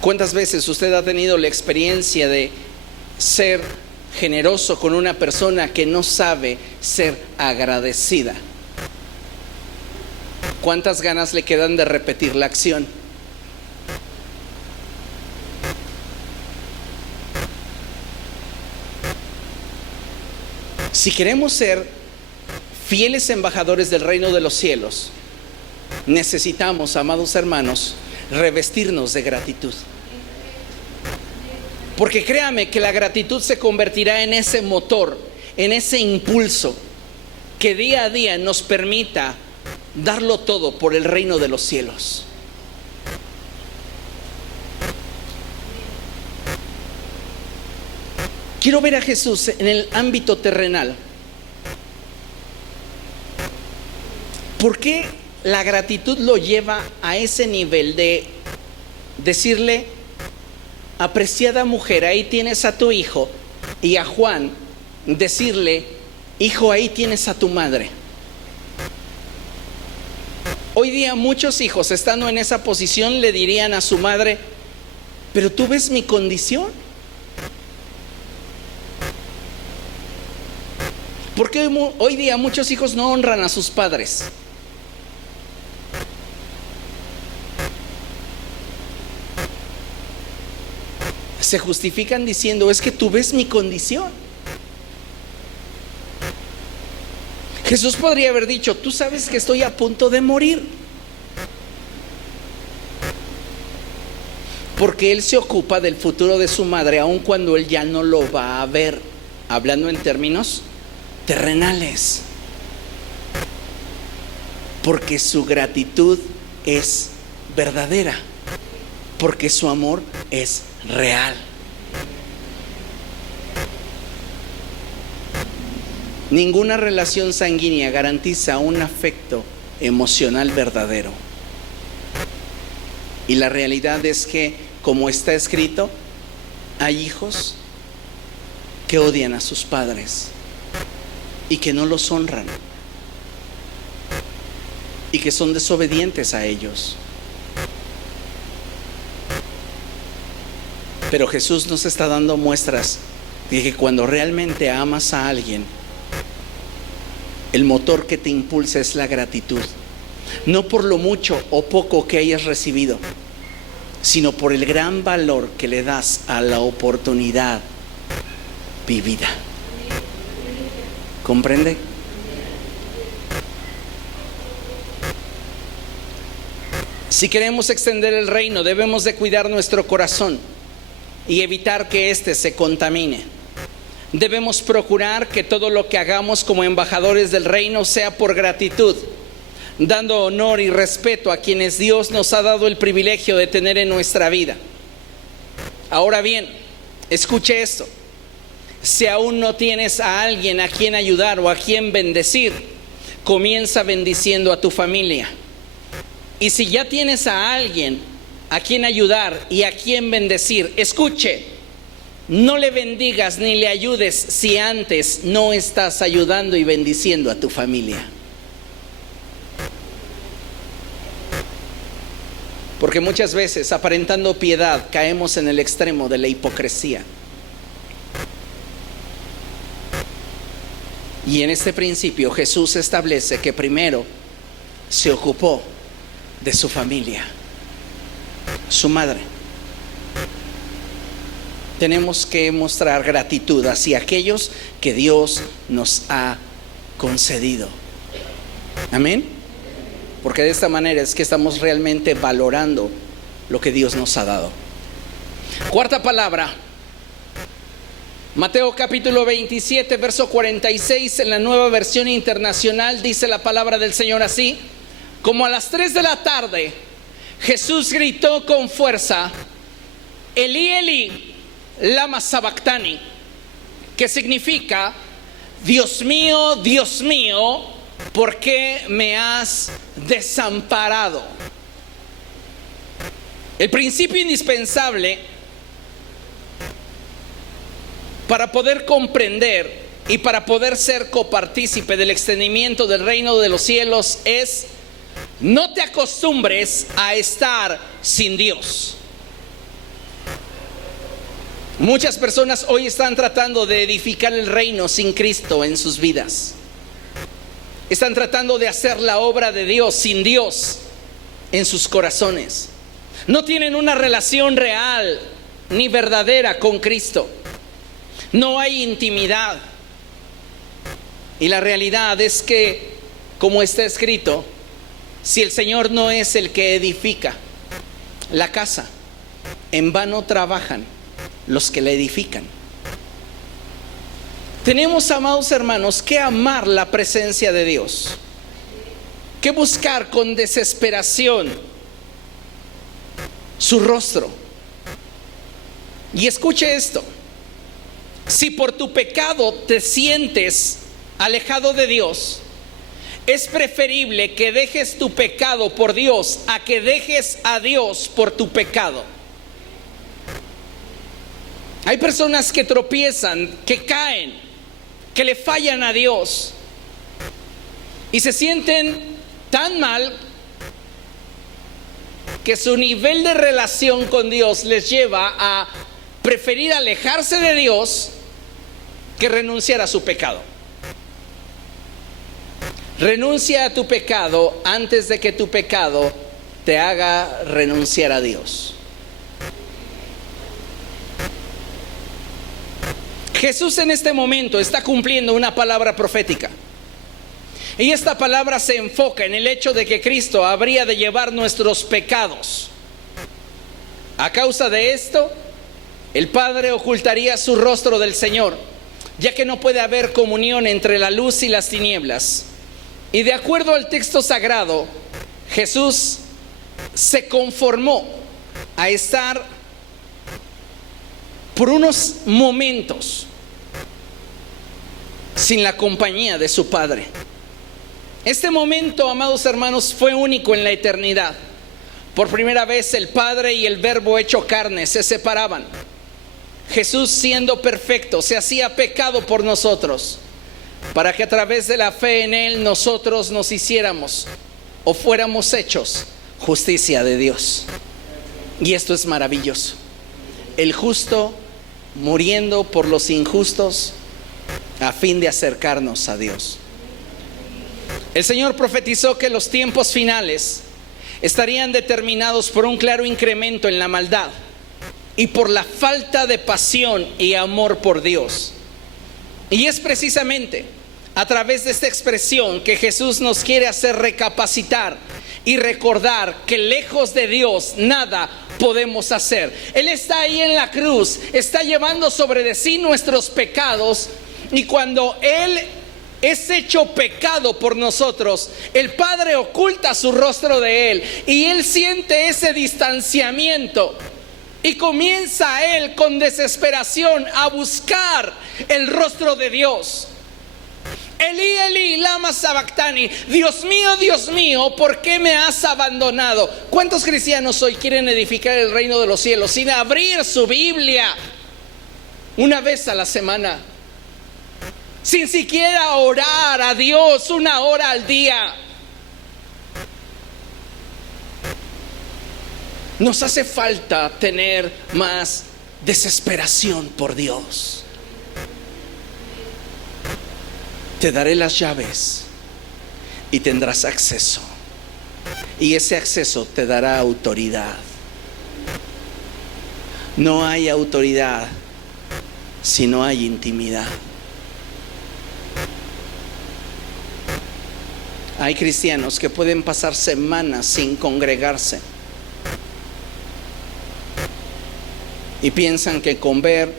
¿Cuántas veces usted ha tenido la experiencia de ser generoso con una persona que no sabe ser agradecida? ¿Cuántas ganas le quedan de repetir la acción? Si queremos ser fieles embajadores del reino de los cielos, necesitamos, amados hermanos, revestirnos de gratitud. Porque créame que la gratitud se convertirá en ese motor, en ese impulso que día a día nos permita darlo todo por el reino de los cielos. Quiero ver a Jesús en el ámbito terrenal. ¿Por qué la gratitud lo lleva a ese nivel de decirle: apreciada mujer, ahí tienes a tu hijo, y a Juan decirle: hijo, ahí tienes a tu madre? Hoy día muchos hijos, estando en esa posición, le dirían a su madre: pero tú ves mi condición. Porque hoy día muchos hijos no honran a sus padres. Se justifican diciendo: es que tú ves mi condición. Jesús podría haber dicho: tú sabes que estoy a punto de morir. Porque Él se ocupa del futuro de su madre, aun cuando Él ya no lo va a ver, hablando en términos terrenales. Porque su gratitud es verdadera, porque su amor es real. Ninguna relación sanguínea garantiza un afecto emocional verdadero. Y la realidad es que, como está escrito, hay hijos que odian a sus padres y que no los honran y que son desobedientes a ellos. Pero Jesús nos está dando muestras de que cuando realmente amas a alguien, el motor que te impulsa es la gratitud. No por lo mucho o poco que hayas recibido, sino por el gran valor que le das a la oportunidad vivida. ¿Comprende? Si queremos extender el reino, debemos de cuidar nuestro corazón y evitar que éste se contamine. Debemos procurar que todo lo que hagamos como embajadores del reino sea por gratitud, dando honor y respeto a quienes Dios nos ha dado el privilegio de tener en nuestra vida. Ahora bien, escuche esto: si aún no tienes a alguien a quien ayudar o a quien bendecir, comienza bendiciendo a tu familia. Y si ya tienes a alguien a quien ayudar y a quien bendecir, escuche, no le bendigas ni le ayudes si antes no estás ayudando y bendiciendo a tu familia. Porque muchas veces, aparentando piedad, caemos en el extremo de la hipocresía. Y en este principio Jesús establece que primero se ocupó de su familia, su madre. Tenemos que mostrar gratitud hacia aquellos que Dios nos ha concedido. Amén. Porque de esta manera es que estamos realmente valorando lo que Dios nos ha dado. Cuarta palabra, Mateo capítulo 27, verso 46, en la Nueva Versión Internacional, dice la palabra del Señor así: como a las 3 de la tarde, Jesús gritó con fuerza: Elí, Elí, lama sabactani, que significa: Dios mío, ¿por qué me has desamparado? El principio indispensable para poder comprender y para poder ser copartícipe del extendimiento del reino de los cielos es: no te acostumbres a estar sin Dios. Muchas personas hoy están tratando de edificar el reino sin Cristo en sus vidas. Están tratando de hacer la obra de Dios sin Dios en sus corazones. No tienen una relación real ni verdadera con Cristo. No hay intimidad. Y la realidad es que, como está escrito, si el Señor no es el que edifica la casa, en vano trabajan los que la edifican. Tenemos, amados hermanos, que amar la presencia de Dios, que buscar con desesperación su rostro. Y escuche esto: si por tu pecado te sientes alejado de Dios, es preferible que dejes tu pecado por Dios a que dejes a Dios por tu pecado. Hay personas que tropiezan, que caen, que le fallan a Dios y se sienten tan mal que su nivel de relación con Dios les lleva a preferir alejarse de Dios que renunciar a su pecado. Renuncia a tu pecado antes de que tu pecado te haga renunciar a Dios. Jesús en este momento está cumpliendo una palabra profética. Y esta palabra se enfoca en el hecho de que Cristo habría de llevar nuestros pecados. A causa de esto, el Padre ocultaría su rostro del Señor, ya que no puede haber comunión entre la luz y las tinieblas. Y de acuerdo al texto sagrado, Jesús se conformó a estar por unos momentos sin la compañía de su Padre. Este momento, amados hermanos, fue único en la eternidad. Por primera vez el Padre y el Verbo hecho carne se separaban. Jesús, siendo perfecto, se hacía pecado por nosotros, para que a través de la fe en Él nosotros nos hiciéramos o fuéramos hechos justicia de Dios. Y esto es maravilloso: el justo muriendo por los injustos a fin de acercarnos a Dios. El Señor profetizó que los tiempos finales estarían determinados por un claro incremento en la maldad y por la falta de pasión y amor por Dios. Y es precisamente a través de esta expresión que Jesús nos quiere hacer recapacitar y recordar que lejos de Dios nada podemos hacer. Él está ahí en la cruz, está llevando sobre de sí nuestros pecados, y cuando Él es hecho pecado por nosotros, el Padre oculta su rostro de Él y Él siente ese distanciamiento. Y comienza Él con desesperación a buscar el rostro de Dios. Elí, Elí, lama sabactani. Dios mío, ¿por qué me has abandonado? ¿Cuántos cristianos hoy quieren edificar el reino de los cielos sin abrir su Biblia una vez a la semana? Sin siquiera orar a Dios una hora al día. Nos hace falta tener más desesperación por Dios. Te daré las llaves y tendrás acceso. Y ese acceso te dará autoridad. No hay autoridad si no hay intimidad. Hay cristianos que pueden pasar semanas sin congregarse y piensan que con ver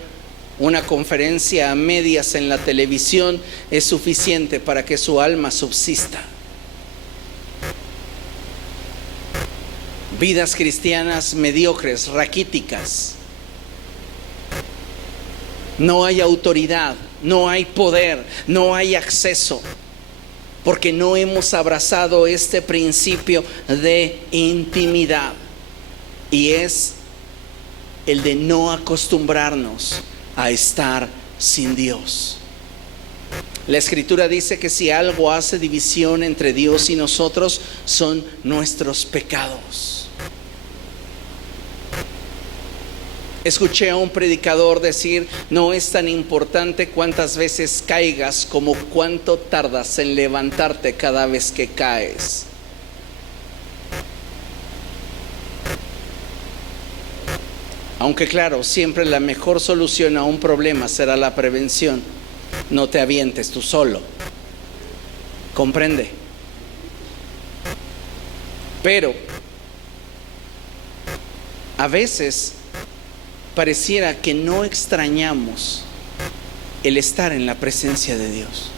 una conferencia a medias en la televisión es suficiente para que su alma subsista. Vidas cristianas mediocres, raquíticas. No hay autoridad, no hay poder, no hay acceso, porque no hemos abrazado este principio de intimidad, y es el de no acostumbrarnos a estar sin Dios. La Escritura dice que si algo hace división entre Dios y nosotros, son nuestros pecados. Escuché a un predicador decir: no es tan importante cuántas veces caigas como cuánto tardas en levantarte cada vez que caes. Aunque claro, siempre la mejor solución a un problema será la prevención. No te avientes tú solo. ¿Comprende? Pero a veces pareciera que no extrañamos el estar en la presencia de Dios.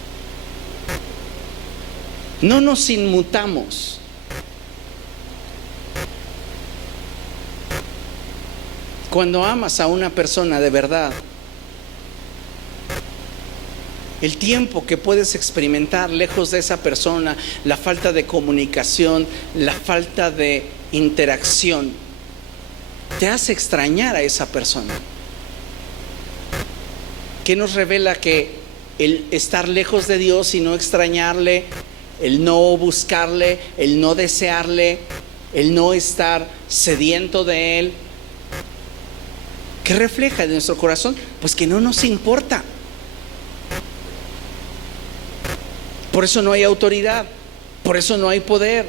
No nos inmutamos. Cuando amas a una persona de verdad, el tiempo que puedes experimentar lejos de esa persona, la falta de comunicación, la falta de interacción, te hace extrañar a esa persona. ¿Qué nos revela? Que el estar lejos de Dios y no extrañarle, el no buscarle, el no desearle, el no estar sediento de Él, ¿qué refleja en nuestro corazón? Pues que no nos importa. Por eso no hay autoridad, por eso no hay poder.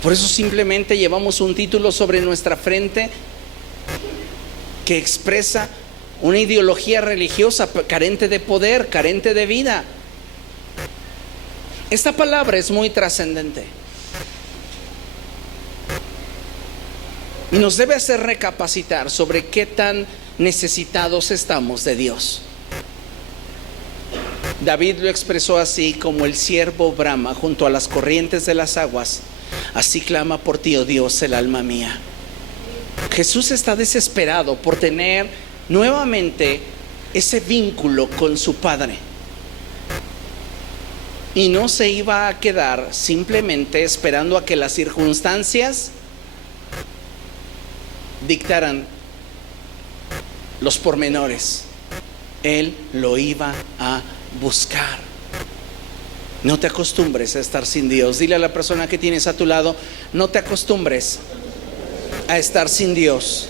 Por eso simplemente llevamos un título sobre nuestra frente que expresa una ideología religiosa carente de poder, carente de vida. Esta palabra es muy trascendente y nos debe hacer recapacitar sobre qué tan necesitados estamos de Dios. David lo expresó así: como el ciervo brama junto a las corrientes de las aguas, así clama por ti, oh Dios, el alma mía. Jesús está desesperado por tener nuevamente ese vínculo con su Padre, y no se iba a quedar simplemente esperando a que las circunstancias dictaran los pormenores. Él lo iba a buscar. No te acostumbres a estar sin Dios. Dile a la persona que tienes a tu lado: no te acostumbres a estar sin Dios.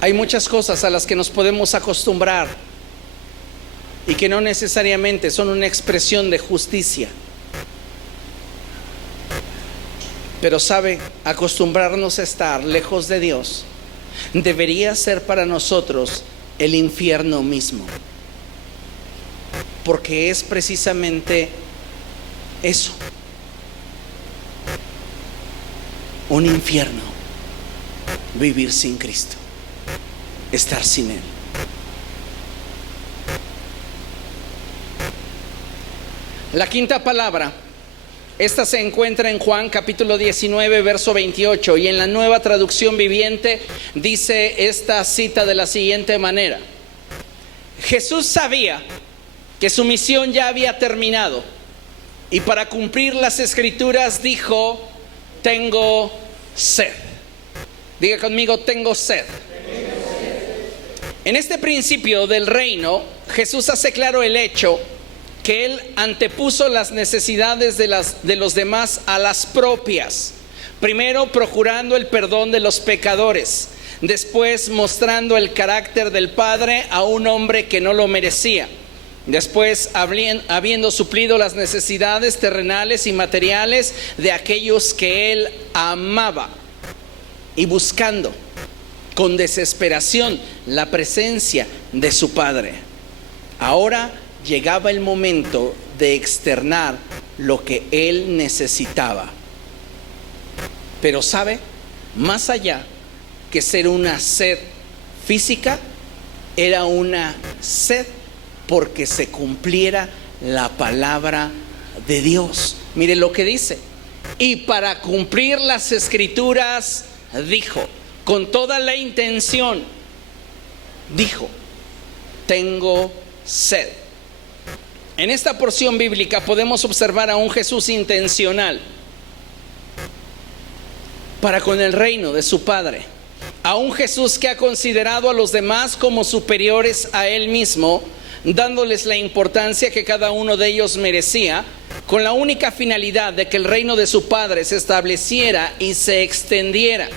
Hay muchas cosas a las que nos podemos acostumbrar y que no necesariamente son una expresión de justicia. Pero sabe, acostumbrarnos a estar lejos de Dios debería ser para nosotros el infierno mismo, porque es precisamente eso, un infierno, vivir sin Cristo, estar sin Él. La quinta palabra, esta se encuentra en Juan capítulo 19, verso 28, y en la Nueva Traducción Viviente dice esta cita de la siguiente manera: Jesús sabía que su misión ya había terminado, y para cumplir las Escrituras dijo: tengo sed. Diga conmigo: tengo sed. En este principio del reino, Jesús hace claro el hecho que Él antepuso las necesidades de los demás a las propias. Primero procurando el perdón de los pecadores, después mostrando el carácter del Padre a un hombre que no lo merecía, después habiendo suplido las necesidades terrenales y materiales de aquellos que Él amaba, y buscando con desesperación la presencia de su Padre. Ahora llegaba el momento de externar lo que Él necesitaba. Pero sabe, más allá que ser una sed física, era una sed porque se cumpliera la palabra de Dios. Mire lo que dice: y para cumplir las Escrituras dijo, con toda la intención, dijo: tengo sed. En esta porción bíblica podemos observar a un Jesús intencional para con el reino de su Padre, a un Jesús que ha considerado a los demás como superiores a Él mismo, dándoles la importancia que cada uno de ellos merecía, con la única finalidad de que el reino de su Padre se estableciera y se extendiera.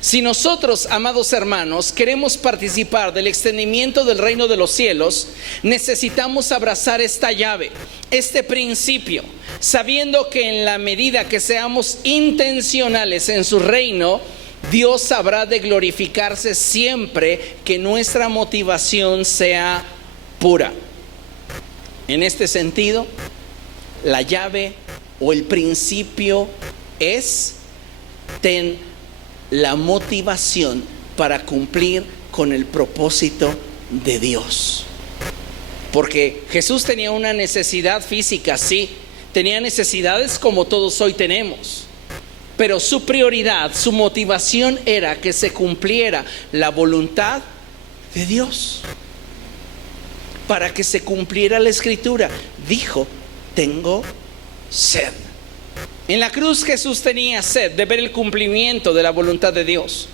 Si nosotros, amados hermanos, queremos participar del extendimiento del reino de los cielos, necesitamos abrazar esta llave, este principio, sabiendo que en la medida que seamos intencionales en su reino, Dios habrá de glorificarse siempre que nuestra motivación sea pura. En este sentido, la llave o el principio es: ten la motivación para cumplir con el propósito de Dios. Porque Jesús tenía una necesidad física, sí, tenía necesidades como todos hoy tenemos, pero su prioridad, su motivación era que se cumpliera la voluntad de Dios. Para que se cumpliera la Escritura, dijo: tengo sed. En la cruz Jesús tenía sed de ver el cumplimiento de la voluntad de Dios.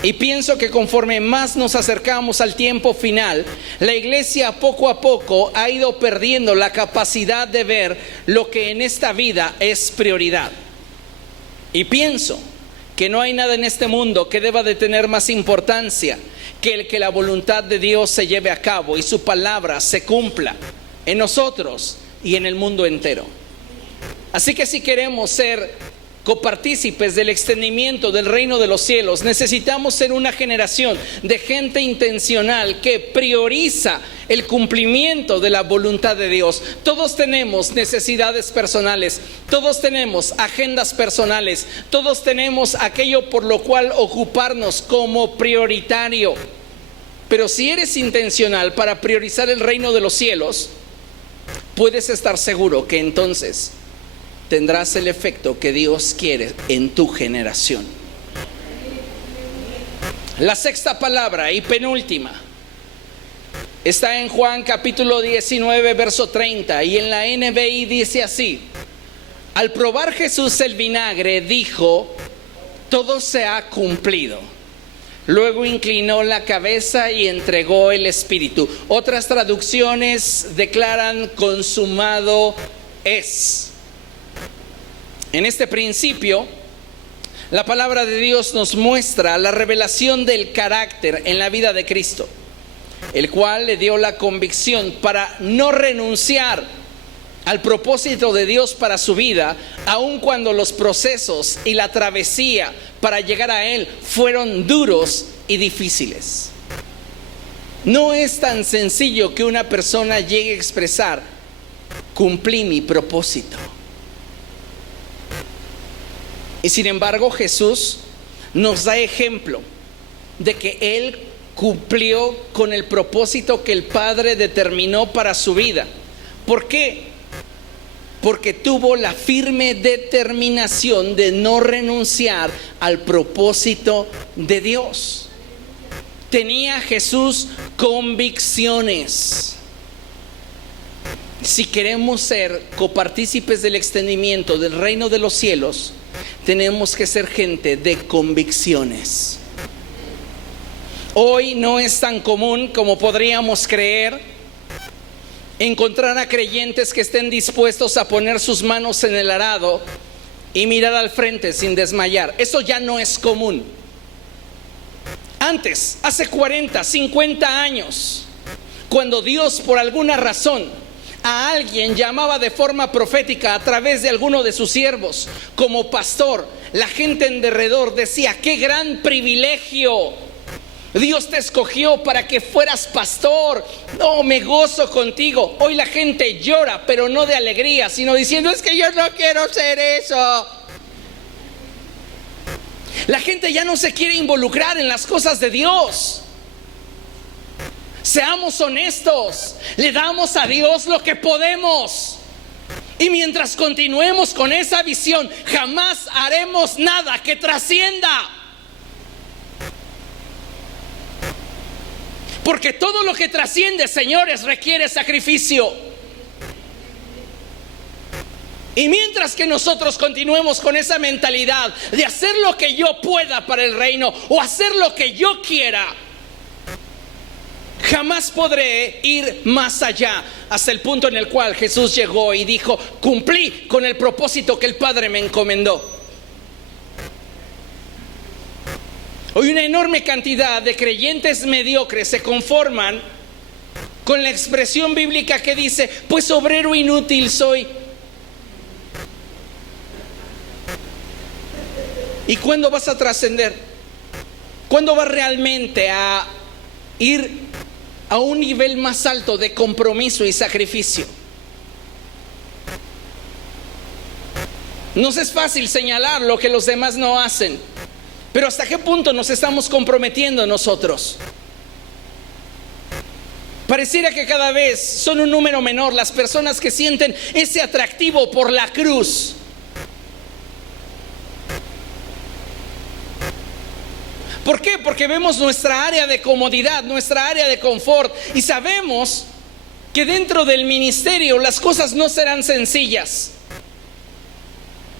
Y pienso que conforme más nos acercamos al tiempo final, la iglesia poco a poco ha ido perdiendo la capacidad de ver lo que en esta vida es prioridad. Y pienso que no hay nada en este mundo que deba de tener más importancia que el que la voluntad de Dios se lleve a cabo y su palabra se cumpla en nosotros y en el mundo entero. Así que si queremos ser copartícipes del extendimiento del reino de los cielos, necesitamos ser una generación de gente intencional que prioriza el cumplimiento de la voluntad de Dios. Todos tenemos necesidades personales, todos tenemos agendas personales, todos tenemos aquello por lo cual ocuparnos como prioritario. Pero si eres intencional para priorizar el reino de los cielos, puedes estar seguro que entonces tendrás el efecto que Dios quiere en tu generación. La sexta palabra y penúltima está en Juan capítulo 19 verso 30, y en la NBI dice así: al probar Jesús el vinagre, dijo: todo se ha cumplido. Luego inclinó la cabeza y entregó el espíritu. Otras traducciones declaran: consumado es. En este principio, la palabra de Dios nos muestra la revelación del carácter en la vida de Cristo, el cual le dio la convicción para no renunciar al propósito de Dios para su vida, aun cuando los procesos y la travesía para llegar a Él fueron duros y difíciles. No es tan sencillo que una persona llegue a expresar: cumplí mi propósito. Y sin embargo, Jesús nos da ejemplo de que Él cumplió con el propósito que el Padre determinó para su vida. ¿Por qué? Porque tuvo la firme determinación de no renunciar al propósito de Dios. Tenía Jesús convicciones. Si queremos ser copartícipes del extendimiento del reino de los cielos, tenemos que ser gente de convicciones. Hoy no es tan común como podríamos creer encontrar a creyentes que estén dispuestos a poner sus manos en el arado y mirar al frente sin desmayar. Eso ya no es común. Antes, hace 40, 50 años, cuando Dios por alguna razón a alguien llamaba de forma profética a través de alguno de sus siervos como pastor, la gente en derredor decía: qué gran privilegio, Dios te escogió para que fueras pastor, no, me gozo contigo. Hoy la gente llora, pero no de alegría, sino diciendo: es que yo no quiero ser eso. La gente ya no se quiere involucrar en las cosas de Dios. Seamos honestos, le damos a Dios lo que podemos. Y mientras continuemos con esa visión, jamás haremos nada que trascienda. Porque todo lo que trasciende, señores, requiere sacrificio. Y mientras que nosotros continuemos con esa mentalidad de hacer lo que yo pueda para el reino o hacer lo que yo quiera, jamás podré ir más allá, hasta el punto en el cual Jesús llegó y dijo: cumplí con el propósito que el Padre me encomendó. Hoy una enorme cantidad de creyentes mediocres se conforman con la expresión bíblica que dice: pues obrero inútil soy. ¿Y cuándo vas a trascender? ¿Cuándo vas realmente a ir a un nivel más alto de compromiso y sacrificio? Nos es fácil señalar lo que los demás no hacen, pero ¿hasta qué punto nos estamos comprometiendo nosotros? Pareciera que cada vez son un número menor las personas que sienten ese atractivo por la cruz. ¿Por qué? Porque vemos nuestra área de comodidad, nuestra área de confort, y sabemos que dentro del ministerio las cosas no serán sencillas.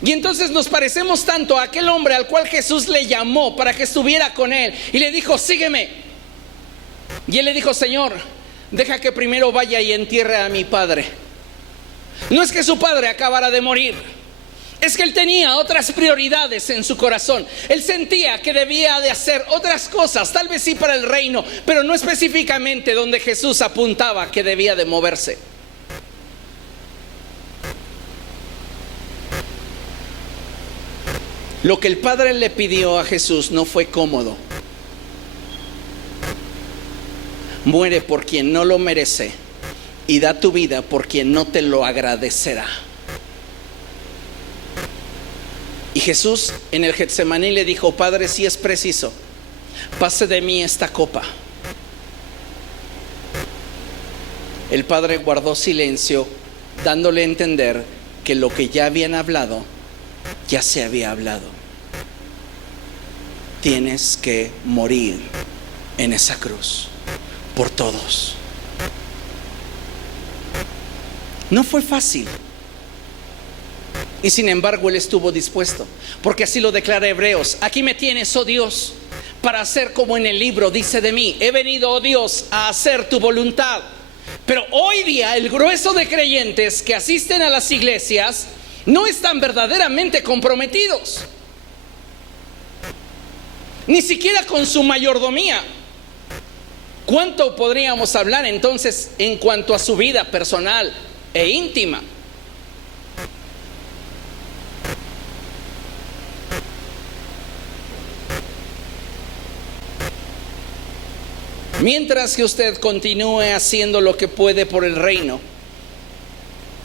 Y entonces nos parecemos tanto a aquel hombre al cual Jesús le llamó para que estuviera con él y le dijo: sígueme. Y él le dijo: Señor, deja que primero vaya y entierre a mi padre. No es que su padre acabara de morir, es que él tenía otras prioridades en su corazón. Él sentía que debía de hacer otras cosas, tal vez sí para el reino, pero no específicamente donde Jesús apuntaba que debía de moverse. Lo que el Padre le pidió a Jesús no fue cómodo. Muere por quien no lo merece y da tu vida por quien no te lo agradecerá. Y Jesús en el Getsemaní le dijo: Padre, si es preciso, pase de mí esta copa. El Padre guardó silencio, dándole a entender que lo que ya habían hablado, ya se había hablado. Tienes que morir en esa cruz por todos. No fue fácil. Y sin embargo él estuvo dispuesto, porque así lo declara Hebreos: aquí me tienes, oh Dios, para hacer como en el libro dice de mí. He venido, oh Dios, a hacer tu voluntad. Pero hoy día el grueso de creyentes que asisten a las iglesias no están verdaderamente comprometidos, ni siquiera con su mayordomía. ¿Cuánto podríamos hablar entonces en cuanto a su vida personal e íntima? Mientras que usted continúe haciendo lo que puede por el reino,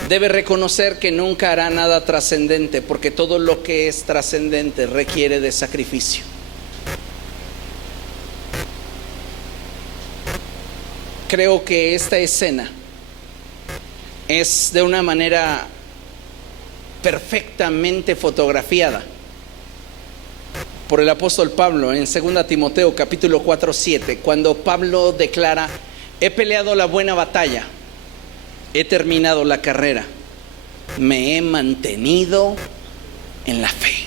debe reconocer que nunca hará nada trascendente, porque todo lo que es trascendente requiere de sacrificio. Creo que esta escena es de una manera perfectamente fotografiada por el apóstol Pablo en 2 Timoteo capítulo 4:7, cuando Pablo declara: he peleado la buena batalla, he terminado la carrera, me he mantenido en la fe.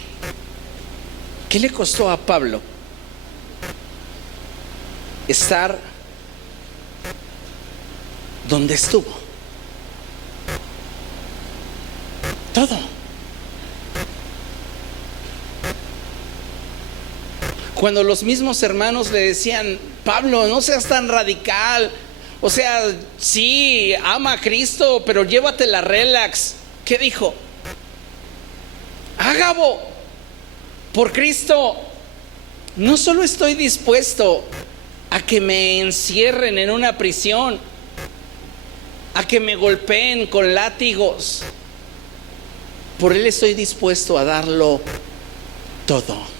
¿Qué le costó a Pablo estar donde estuvo? Todo. Cuando los mismos hermanos le decían: Pablo, no seas tan radical, o sea, sí, ama a Cristo, pero llévatela relax. ¿Qué dijo? Ágabo, por Cristo, no solo estoy dispuesto a que me encierren en una prisión, a que me golpeen con látigos, por Él estoy dispuesto a darlo todo.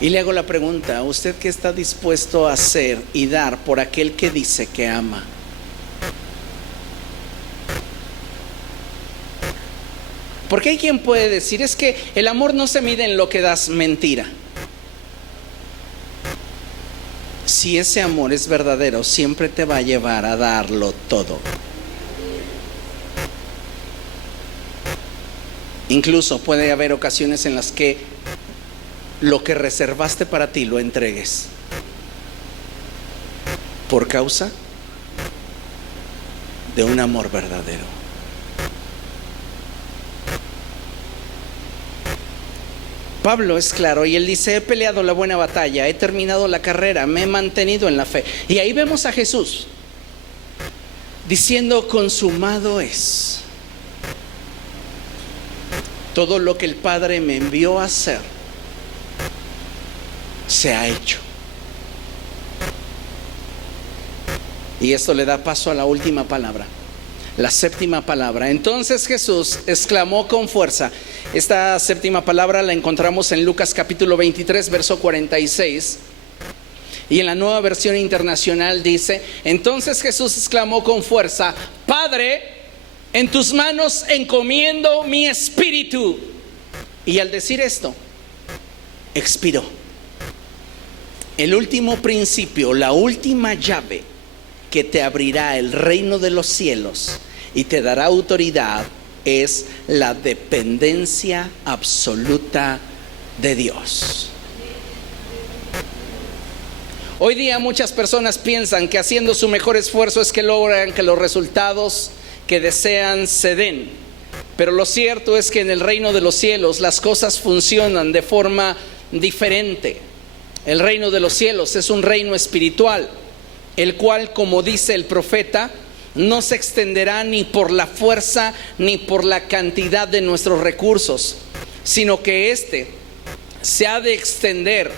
Y le hago la pregunta: ¿usted qué está dispuesto a hacer y dar por aquel que dice que ama? Porque hay quien puede decir: es que el amor no se mide en lo que das. Mentira. Si ese amor es verdadero, siempre te va a llevar a darlo todo. Incluso puede haber ocasiones en las que lo que reservaste para ti lo entregues por causa de un amor verdadero. Pablo es claro y él dice: he peleado la buena batalla, he terminado la carrera, me he mantenido en la fe. Y ahí vemos a Jesús diciendo: consumado es. todo lo que el Padre me envió a hacer se ha hecho. Y esto le da paso a la última palabra, la séptima palabra. Entonces Jesús exclamó con fuerza. Esta séptima palabra la encontramos en Lucas capítulo 23, verso 46. Y en la Nueva Versión Internacional dice: entonces Jesús exclamó con fuerza: Padre, en tus manos encomiendo mi espíritu. Y al decir esto, expiró. El último principio, la última llave que te abrirá el reino de los cielos y te dará autoridad es la dependencia absoluta de Dios. Hoy día muchas personas piensan que haciendo su mejor esfuerzo es que logran que los resultados que desean se den. Pero lo cierto es que en el reino de los cielos las cosas funcionan de forma diferente. El reino de los cielos es un reino espiritual, el cual, como dice el profeta, no se extenderá ni por la fuerza ni por la cantidad de nuestros recursos, sino que éste se ha de extender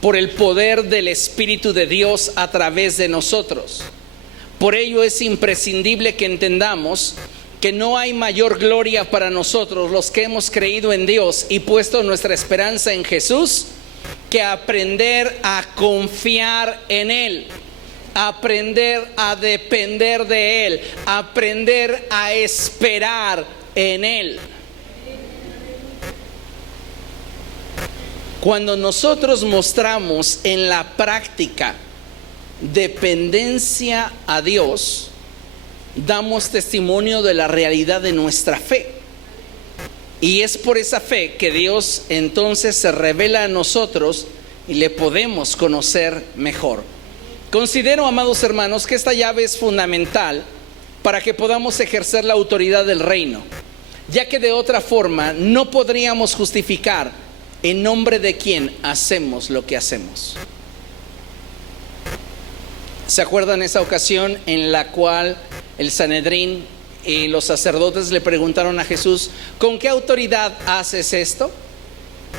por el poder del Espíritu de Dios a través de nosotros. Por ello es imprescindible que entendamos que no hay mayor gloria para nosotros, los que hemos creído en Dios y puesto nuestra esperanza en Jesús, que aprender a confiar en Él, aprender a depender de Él, aprender a esperar en Él. Cuando nosotros mostramos en la práctica dependencia a Dios, damos testimonio de la realidad de nuestra fe. Y es por esa fe que Dios entonces se revela a nosotros y le podemos conocer mejor. Considero, amados hermanos, que esta llave es fundamental para que podamos ejercer la autoridad del reino, ya que de otra forma no podríamos justificar en nombre de quién hacemos lo que hacemos. ¿Se acuerdan esa ocasión en la cual el Sanedrín y los sacerdotes le preguntaron a Jesús: ¿con qué autoridad haces esto?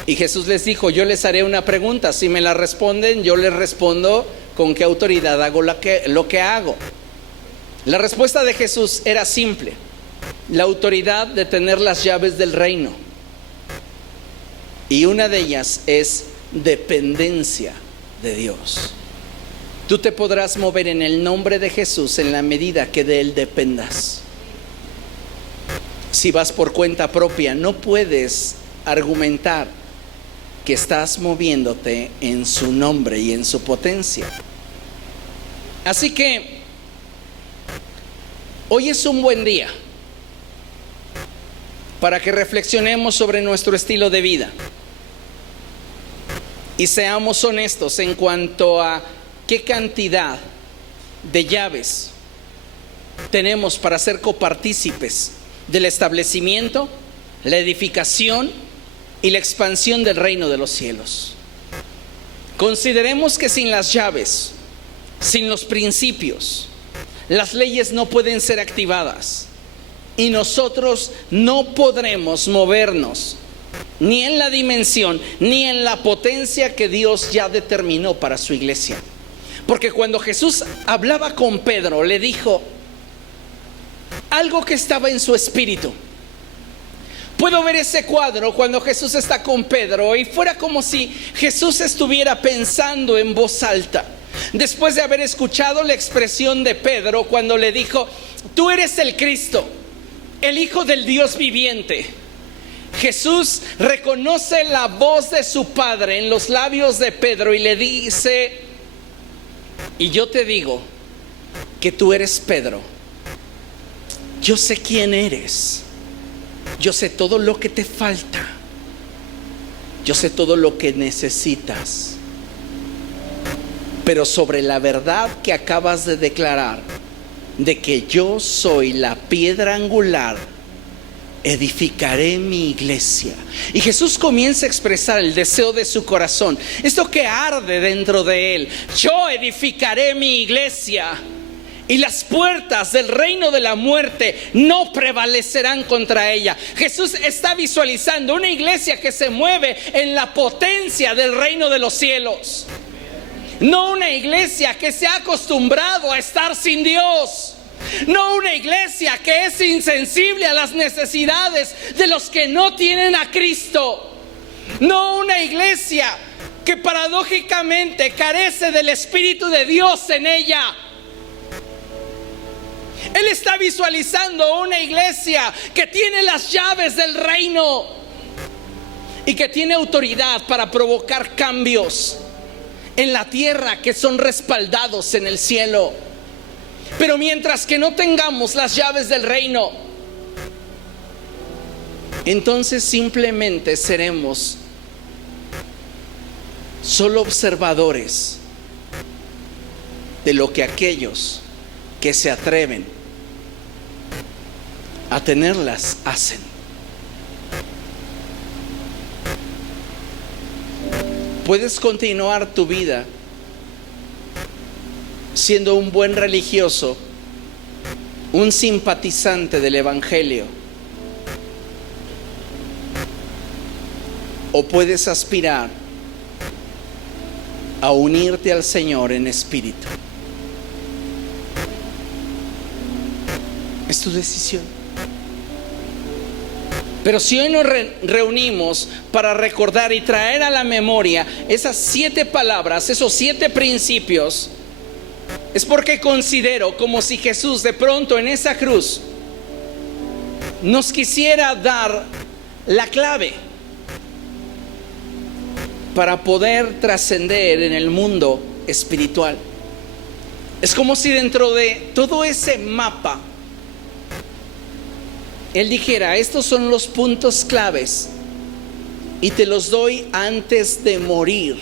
Y Jesús les dijo: yo les haré una pregunta, si me la responden, yo les respondo con qué autoridad hago lo que hago. La respuesta de Jesús era simple: la autoridad de tener las llaves del reino. Y una de ellas es dependencia de Dios. Tú te podrás mover en el nombre de Jesús en la medida que de Él dependas. Si vas por cuenta propia, no puedes argumentar que estás moviéndote en su nombre y en su potencia. Así que hoy es un buen día para que reflexionemos sobre nuestro estilo de vida y seamos honestos en cuanto a qué cantidad de llaves tenemos para ser copartícipes del establecimiento, la edificación y la expansión del reino de los cielos. Consideremos que sin las llaves, sin los principios, las leyes no pueden ser activadas y nosotros no podremos movernos ni en la dimensión ni en la potencia que Dios ya determinó para su iglesia. Porque cuando Jesús hablaba con Pedro, le dijo algo que estaba en su espíritu. Puedo ver ese cuadro cuando Jesús está con Pedro y fuera como si Jesús estuviera pensando en voz alta, después de haber escuchado la expresión de Pedro cuando le dijo: tú eres el Cristo, el Hijo del Dios viviente. Jesús reconoce la voz de su Padre en los labios de Pedro y le dice: y yo te digo que tú eres Pedro. Yo sé quién eres. Yo sé todo lo que te falta. Yo sé todo lo que necesitas. Pero sobre la verdad que acabas de declarar, de que yo soy la piedra angular, edificaré mi iglesia. Y Jesús comienza a expresar el deseo de su corazón, esto que arde dentro de él: yo edificaré mi iglesia. y las puertas del reino de la muerte no prevalecerán contra ella. Jesús está visualizando una iglesia que se mueve en la potencia del reino de los cielos. No una iglesia que se ha acostumbrado a estar sin Dios. No una iglesia que es insensible a las necesidades de los que no tienen a Cristo. No una iglesia que paradójicamente carece del Espíritu de Dios en ella. Él está visualizando una iglesia que tiene las llaves del reino y que tiene autoridad para provocar cambios en la tierra que son respaldados en el cielo. Pero mientras que no tengamos las llaves del reino, entonces simplemente seremos solo observadores de lo que aquellos que se atreven a tenerlas hacen. Puedes continuar tu vida siendo un buen religioso, un simpatizante del evangelio, o puedes aspirar a unirte al Señor en espíritu. Es tu decisión. Pero si hoy nos reunimos para recordar y traer a la memoria esas 7 palabras, esos 7 principios, es porque considero como si Jesús de pronto en esa cruz nos quisiera dar la clave para poder trascender en el mundo espiritual. Es como si dentro de todo ese mapa Él dijera: estos son los puntos claves y te los doy antes de morir,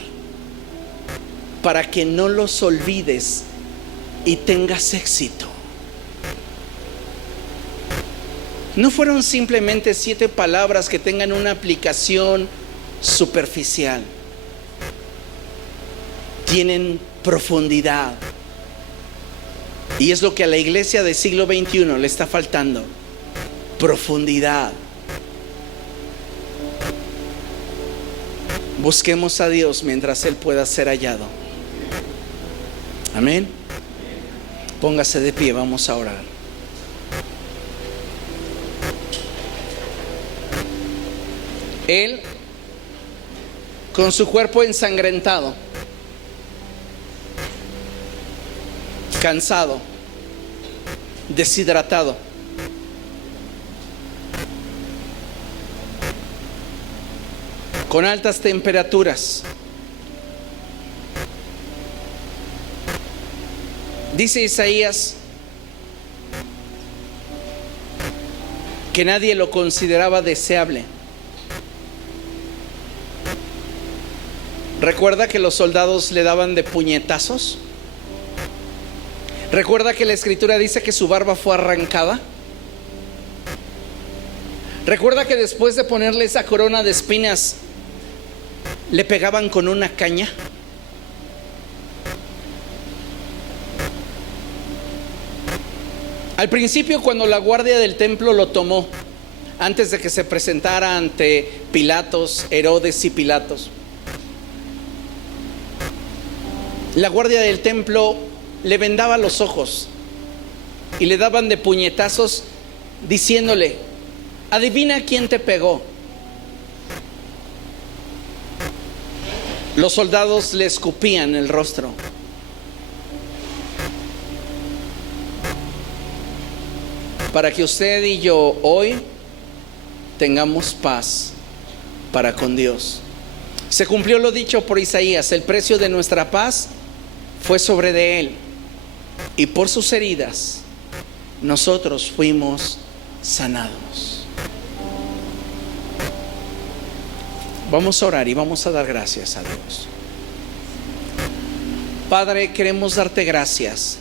para que no los olvides y tengas éxito. No fueron simplemente 7 palabras que tengan una aplicación superficial. Tienen profundidad. Y es lo que a la iglesia del siglo XXI le está faltando: profundidad. Busquemos a Dios mientras Él pueda ser hallado. Amén. Póngase de pie, vamos a orar. Él, con su cuerpo ensangrentado, cansado, deshidratado, con altas temperaturas, dice Isaías que nadie lo consideraba deseable. ¿Recuerda que los soldados le daban de puñetazos? ¿Recuerda que la escritura dice que su barba fue arrancada? ¿Recuerda que después de ponerle esa corona de espinas le pegaban con una caña? Al principio, cuando la guardia del templo lo tomó, antes de que se presentara ante Pilatos, Herodes y Pilatos, la guardia del templo le vendaba los ojos y le daban de puñetazos diciéndole: adivina quién te pegó. Los soldados le escupían el rostro. Para que usted y yo hoy tengamos paz para con Dios. Se cumplió lo dicho por Isaías: el precio de nuestra paz fue sobre de Él, y por sus heridas nosotros fuimos sanados. Vamos a orar y vamos a dar gracias a Dios. Padre, queremos darte gracias